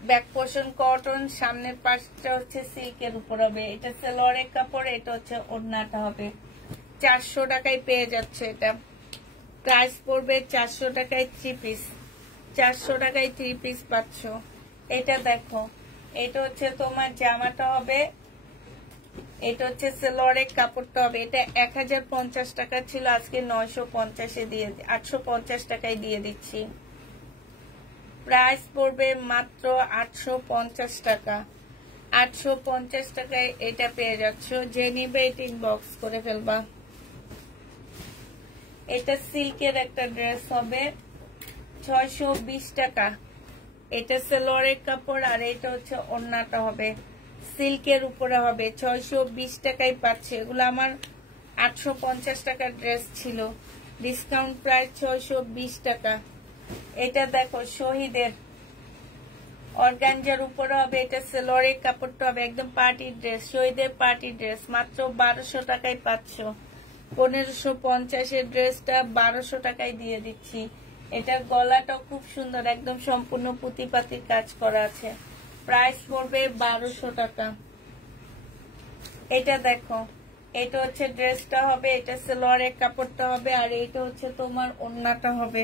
ব্যাক পোর্শন কটন, সামনের পাশটা হচ্ছে সিল্কের উপর হবে। এটা সালোয়ারের কাপড়, এটা হচ্ছে ওড়নাটা হবে। 400 টাকায় পেয়ে যাচ্ছে এটা। প্রাইস পড়বে 400 টাকায় 3 পিস। 400 টাকায় 3 পিস পাচ্ছ। এটা দেখো, এটা হচ্ছে তোমার জামাটা হবে, এটা হচ্ছে সালোয়ারের কাপড়টা হবে। এটা 1050 টাকা ছিল, আজকে 950 দিয়ে 850 টাকায় দিয়ে দিচ্ছি। প্রাইস পড়বে মাত্র 850 টাকা। 850 টাকায় এটা পেয়ে যাচ্ছ। যে নিবে এটা ইনবক্স করে ফেলবা। এটা সিল্কের একটা ড্রেস হবে 620 টাকা। এটা সালোয়ারের কাপড় আর এটা হচ্ছে ওড়নাটা হবে, সিল্কের উপরে হবে। 620 টাকায় পাচ্ছে। এগুলো আমার 850 টাকার ড্রেস ছিল, ডিসকাউন্ট প্রাইস 620 টাকা। এটা দেখো শহীদের অর্গানজার উপরে হবে, এটা সালোয়ারের কাপড়টা হবে, একদম পার্টি ড্রেস, শহীদের পার্টি ড্রেস। মাত্র 1200 টাকায় পাচ্ছ। 1550 ড্রেসটা 1200 টাকায় দিয়ে দিচ্ছি। এটা গলাটা খুব সুন্দর, একদম সম্পূর্ণ পুঁতিপাতির কাজ করা আছে। প্রাইস পড়বে 1200 টাকা। এটা দেখো, এটা হচ্ছে ড্রেসটা হবে, এটা সালোয়ারের কাপড়টা হবে আর এটা হচ্ছে তোমার ওড়নাটা হবে।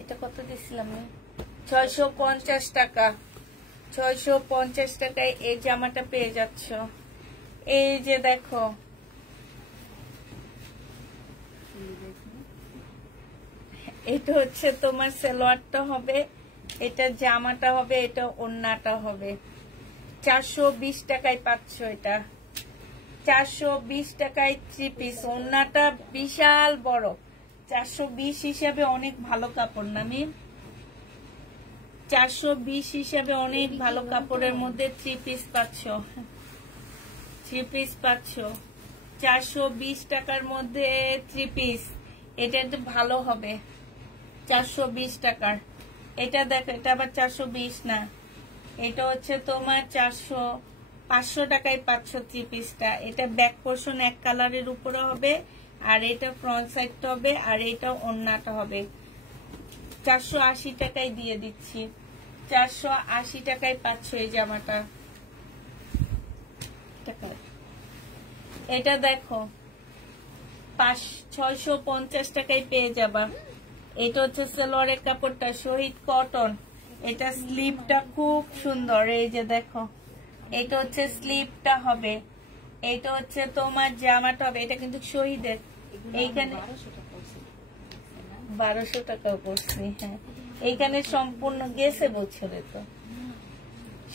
এটা কত দিছিলাম? 650 টাকা। 650 টাকায় এই জামাটা পেয়ে যাচ্ছ। এই যে দেখো, এটা হচ্ছে তোমার সালোয়ারটা হবে, এটা জামাটা হবে, এটা ওড়নাটা হবে। 420 টাকায় পাচ্ছ এটা। 420 টাকায় 3 পিস। ওড়নাটা বিশাল বড়, 420 হিসাবে অনেক ভালো কাপড় না আমি? 420 হিসাবে অনেক ভালো কাপড়ের মধ্যে 3 পিস পাচ্ছ। 3 পিস পাচ্ছ 420 টাকার মধ্যে 3 পিস। এটা একটু ভালো হবে 420 টাকার। এটা দেখো, এটা আবার 420 না, এটা হচ্ছে তোমার 500 টাকায় পাচ্ছ 3 পিসটা। এটা ব্যাক পোর্শন এক কালারের উপরে হবে আর এটা ফ্রন্ট সাইডটা হবে আর এটা ওড়নাটা হবে। 480 টাকায় দিয়ে দিচ্ছি। 480 টাকায় পাচ্ছ এই জামাটা। এটা দেখো 650 টাকায় পেয়ে যাবা। এটা হচ্ছে সালোয়ারের কাপড়টা শহীদ কটন। এটা স্লিপটা খুব সুন্দর, এই যে দেখো, এটা হচ্ছে স্লিপটা হবে, এটা হচ্ছে তোমার জামাটা হবে। এটা কিন্তু শহীদের, এইখানে 1200 টাকাও পড়ছি। হ্যাঁ, এইখানে সম্পূর্ণ গেছে বছরে, তো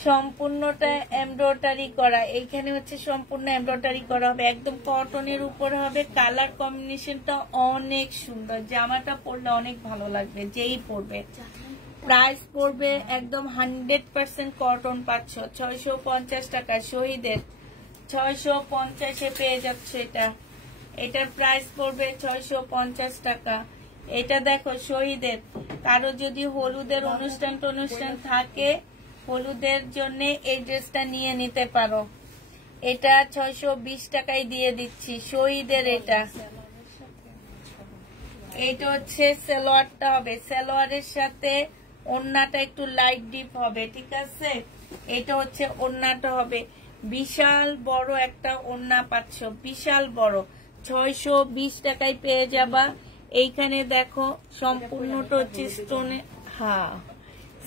সম্পূর্ণটা এমব্রয়ডারি করা। এইখানে হচ্ছে সম্পূর্ণ এমব্রয়ডারি করা হবে, একদম কটনের উপরে হবে। কালার কম্বিনেশনটা অনেক সুন্দর, জামাটা পরলে অনেক ভালো লাগবে যেই পরবে। প্রাইস পড়বে একদম 100% কটন পাচ্ছ 650 টাকা। শহীদের 650-এ পেয়ে যাচ্ছে এটা। এটার প্রাইস পড়বে 650 টাকা। এটা দেখো শহীদের, কারো যদি হলুদের অনুষ্ঠান থাকে, হলুদের জন্য এই ড্রেসটা নিয়ে নিতে পারো। এটা 620 টাকায় দিয়ে দিচ্ছি শহীদের। এটা এইটা হচ্ছে সালোয়ারটা হবে, সালোয়ারের সাথে ওড়নাটা একটু লাইট ডিপ হবে, ঠিক আছে। এটা হচ্ছে ওড়নাটা হবে, বিশাল বড় একটা ওড়না পাচ্ছ, বিশাল বড়, 620 টাকায় পেয়ে যাবা। এইখানে দেখো সম্পূর্ণটা হচ্ছে স্টোনে, হ্যাঁ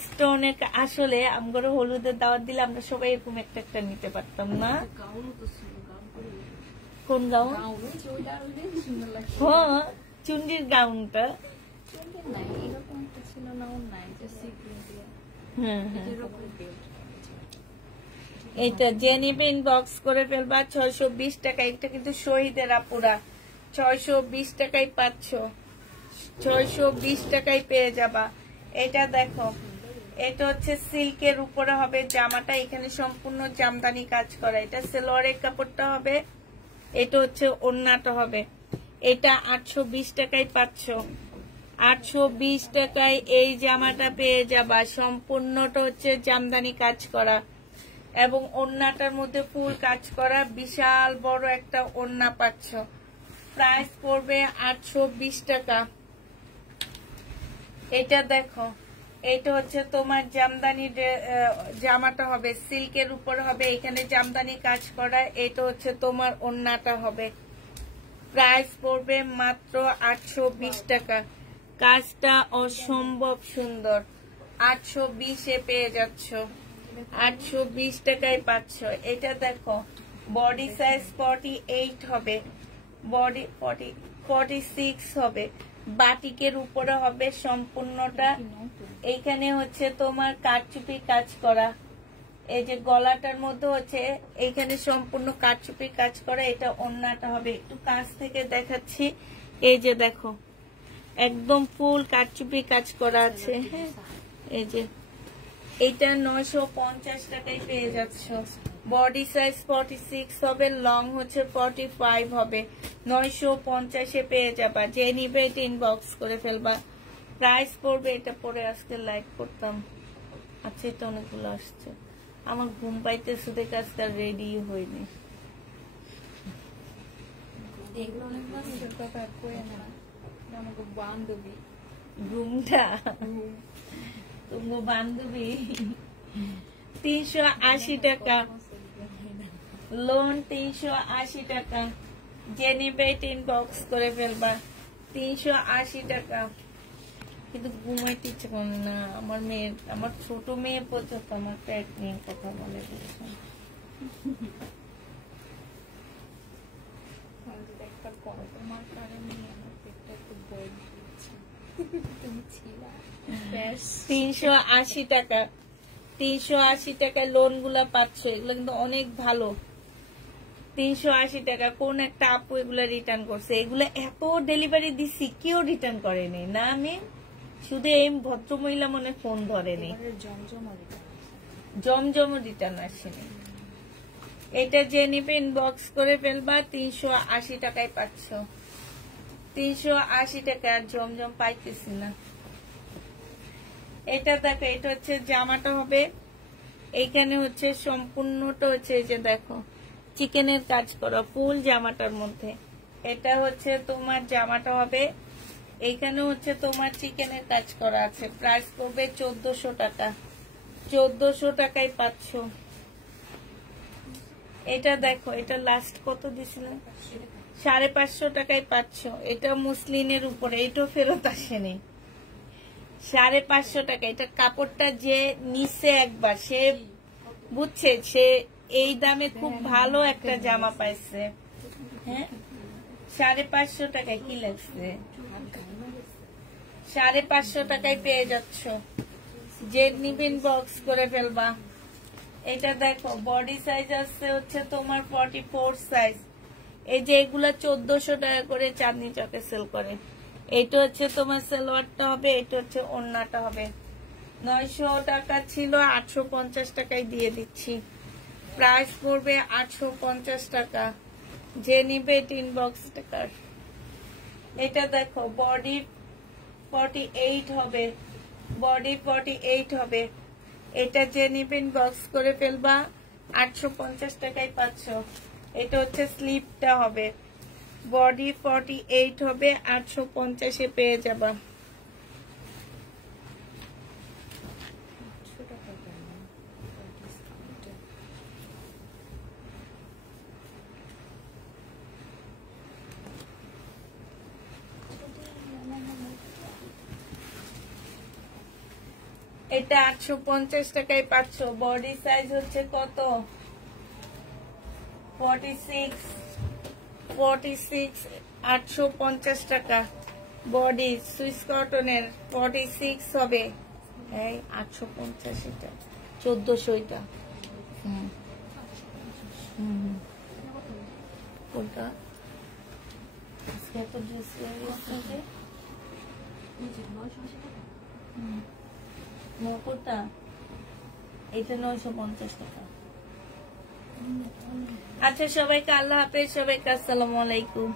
স্টোনে। আসলে আমরা হলুদের দাওয়াত দিলে আমরা সবাই এরকম একটা একটা নিতে পারতাম না। কোন গাউন? হ্যাঁ চুন্ডির গাউনটা। এইটা যে নিবে ইনবক্স করে ফেলবা, 620 টাকা। এটা কিন্তু শহীদের আপুরা 620 টাকায় পাচ্ছ, 620 টাকায় পেয়ে যাবা। এটা দেখো, এটা হচ্ছে সিল্কের উপরে হবে জামাটা, এখানে সম্পূর্ণ জামদানি কাজ করা। এটা সালোয়ারের কাপড়টা হবে, এটা হচ্ছে ওড়নাটা হবে। এটা 820 টাকায় পাচ্ছ, 820 টাকায় এই জামাটা পেয়ে যাবা। সম্পূর্ণটা হচ্ছে জামদানি কাজ করা এবং ওড়নাটার মধ্যে ফুল কাজ করা, বিশাল বড় একটা ওড়না পাচ্ছ। প্রাইস পড়বে 820 টাকা। এটা দেখো, এটা হচ্ছে তোমার জামদানি জামাটা হবে, সিল্কের উপর হবে, এখানে জামদানি কাজ করা। এটা হচ্ছে তোমার ওড়নাটা হবে, প্রাইস পড়বে মাত্র 820 টাকা। কাজটা অসম্ভব সুন্দর, 820-এ পেয়ে যাচ্ছ, 820 টাকায় পাচ্ছ। এটা দেখো, বডি সাইজ 48 হবে, বডি 46 হবে, বাটিকের উপরে হবে সম্পূর্ণটা। এইখানে হচ্ছে তোমার কারচুপি কাজ করা, এই যে গলাটার মধ্যে হচ্ছে এইখানে সম্পূর্ণ কারচুপি কাজ করা। এটা ওড়নাটা হবে, একটু কাছ থেকে দেখাচ্ছি। এই যে দেখো, একদম ফুল কারচুপি কাজ করা আছে। হ্যাঁ, এই যে এটা 950 টাকায় পেয়ে যাচ্ছ। বডি সাইজ 46 হবে, লং হচ্ছে 45 হবে, 950-এ পেয়ে যাবা। যে নিবে এটা ইনবক্স করে ফেলবা। প্রাইস পড়বে, এটা পরে আজকে লাইক করতাম। আচ্ছা, এটা অনেকগুলো আসছে, আমার ঘুম পাইতেছে দেখে আজকে রেডি হয়নি। বান্ধবী ঘুমটা তোমার বান্ধবী 380 টাকা, লোন 380 টাকা। যে নিবে এটা ইনবক্স করে ফেলবা, 380 টাকা। কিন্তু ঘুমাইতে ইচ্ছে করে না আমার মেয়ের, আমার ছোট মেয়ে পর্যন্ত আমার পেট নিয়ে কথা বলে দিয়েছে। তোমার কারণে আমার পেটটা একটু বই দিয়েছে। তুমি ছিলা 380 টাকা, 380 টাকায় লোন গুলা পাচ্ছ। এগুলো কিন্তু অনেক ভালো, 380 টাকা। কোন একটা আপু এগুলা রিটার্ন করছে, এগুলা এত ডেলিভারি দিছি কেউ রিটার্ন করেনি না। আমি শুধু এই ভদ্রমহিলা মনে ফোন ধরেনি, জমজম রিটার্ন আসেনি। এটা যে নিবে ইনবক্স করে ফেলবা, 380 টাকায় পাচ্ছ, 380 টাকা। আর জমজম পাইতেছি না। এটা দেখো, এটা হচ্ছে জামাটা হবে, এইখানে হচ্ছে সম্পূর্ণটা হচ্ছে এই যে দেখো চিকেনের কাজ করা ফুল জামাটার মধ্যে। এটা হচ্ছে তোমার জামাটা হবে, এইখানে হচ্ছে তোমার চিকেনের কাজ করা আছে। প্রাইস পড়বে 1400 টাকা, 1400 টাকায় পাচ্ছ। এটা দেখো, এটা লাস্ট কত দিছিলেন, 550 টাকায় পাচ্ছ। এটা মুসলিনের উপরে, এটাও ফেরত আসেনি, 550 টাকা। এটা কাপড়টা যে নিচে একবার সে বুঝছে, সে এই দামে খুব ভালো একটা জামা পাইছে। হ্যাঁ, 550 টাকায় কি লাগছে, 550 টাকায় পেয়ে যাচ্ছ। যে নিবেন বক্স করে ফেলবা। এটা দেখো, বডি সাইজ আছে হচ্ছে তোমার 44 সাইজ। এই যে এগুলা 1400 টাকা করে চাঁদনি চকে সেল করে। এটা হচ্ছে তোমার সালোয়ারটা হবে, এটা হচ্ছে ওড়নাটা হবে। 900 টাকা ছিল, 850 টাকায় দিয়ে দিচ্ছি। প্রাইস পড়বে 850 টাকা। যে নিবে এটা ইনবক্স টাকার। এটা দেখো, বডি 48 হবে, বডি 48 হবে। এটা যে নিবে ইনবক্স করে ফেলবা, 850 টাকায় পাচ্ছ। এটা হচ্ছে স্লিপটা হবে, বডি 48 হবে, 850-এ পেয়ে যাবা। 800 টাকা কেন ডিসকাউন্টে? এটা 850 টাকায় পাচ্ছ। বডি সাইজ হচ্ছে কত? 46, 850 টাকা। বডি সুইস কটনের 46 হবে, এই 850 এটা 1400 এটা। কোনটা আজকে এত ড্রেস কোনটা? এটা 950 টাকা। আচ্ছা, সবাইকে আল্লাহ হাফেজ, সবাইকে আসসালামু আলাইকুম।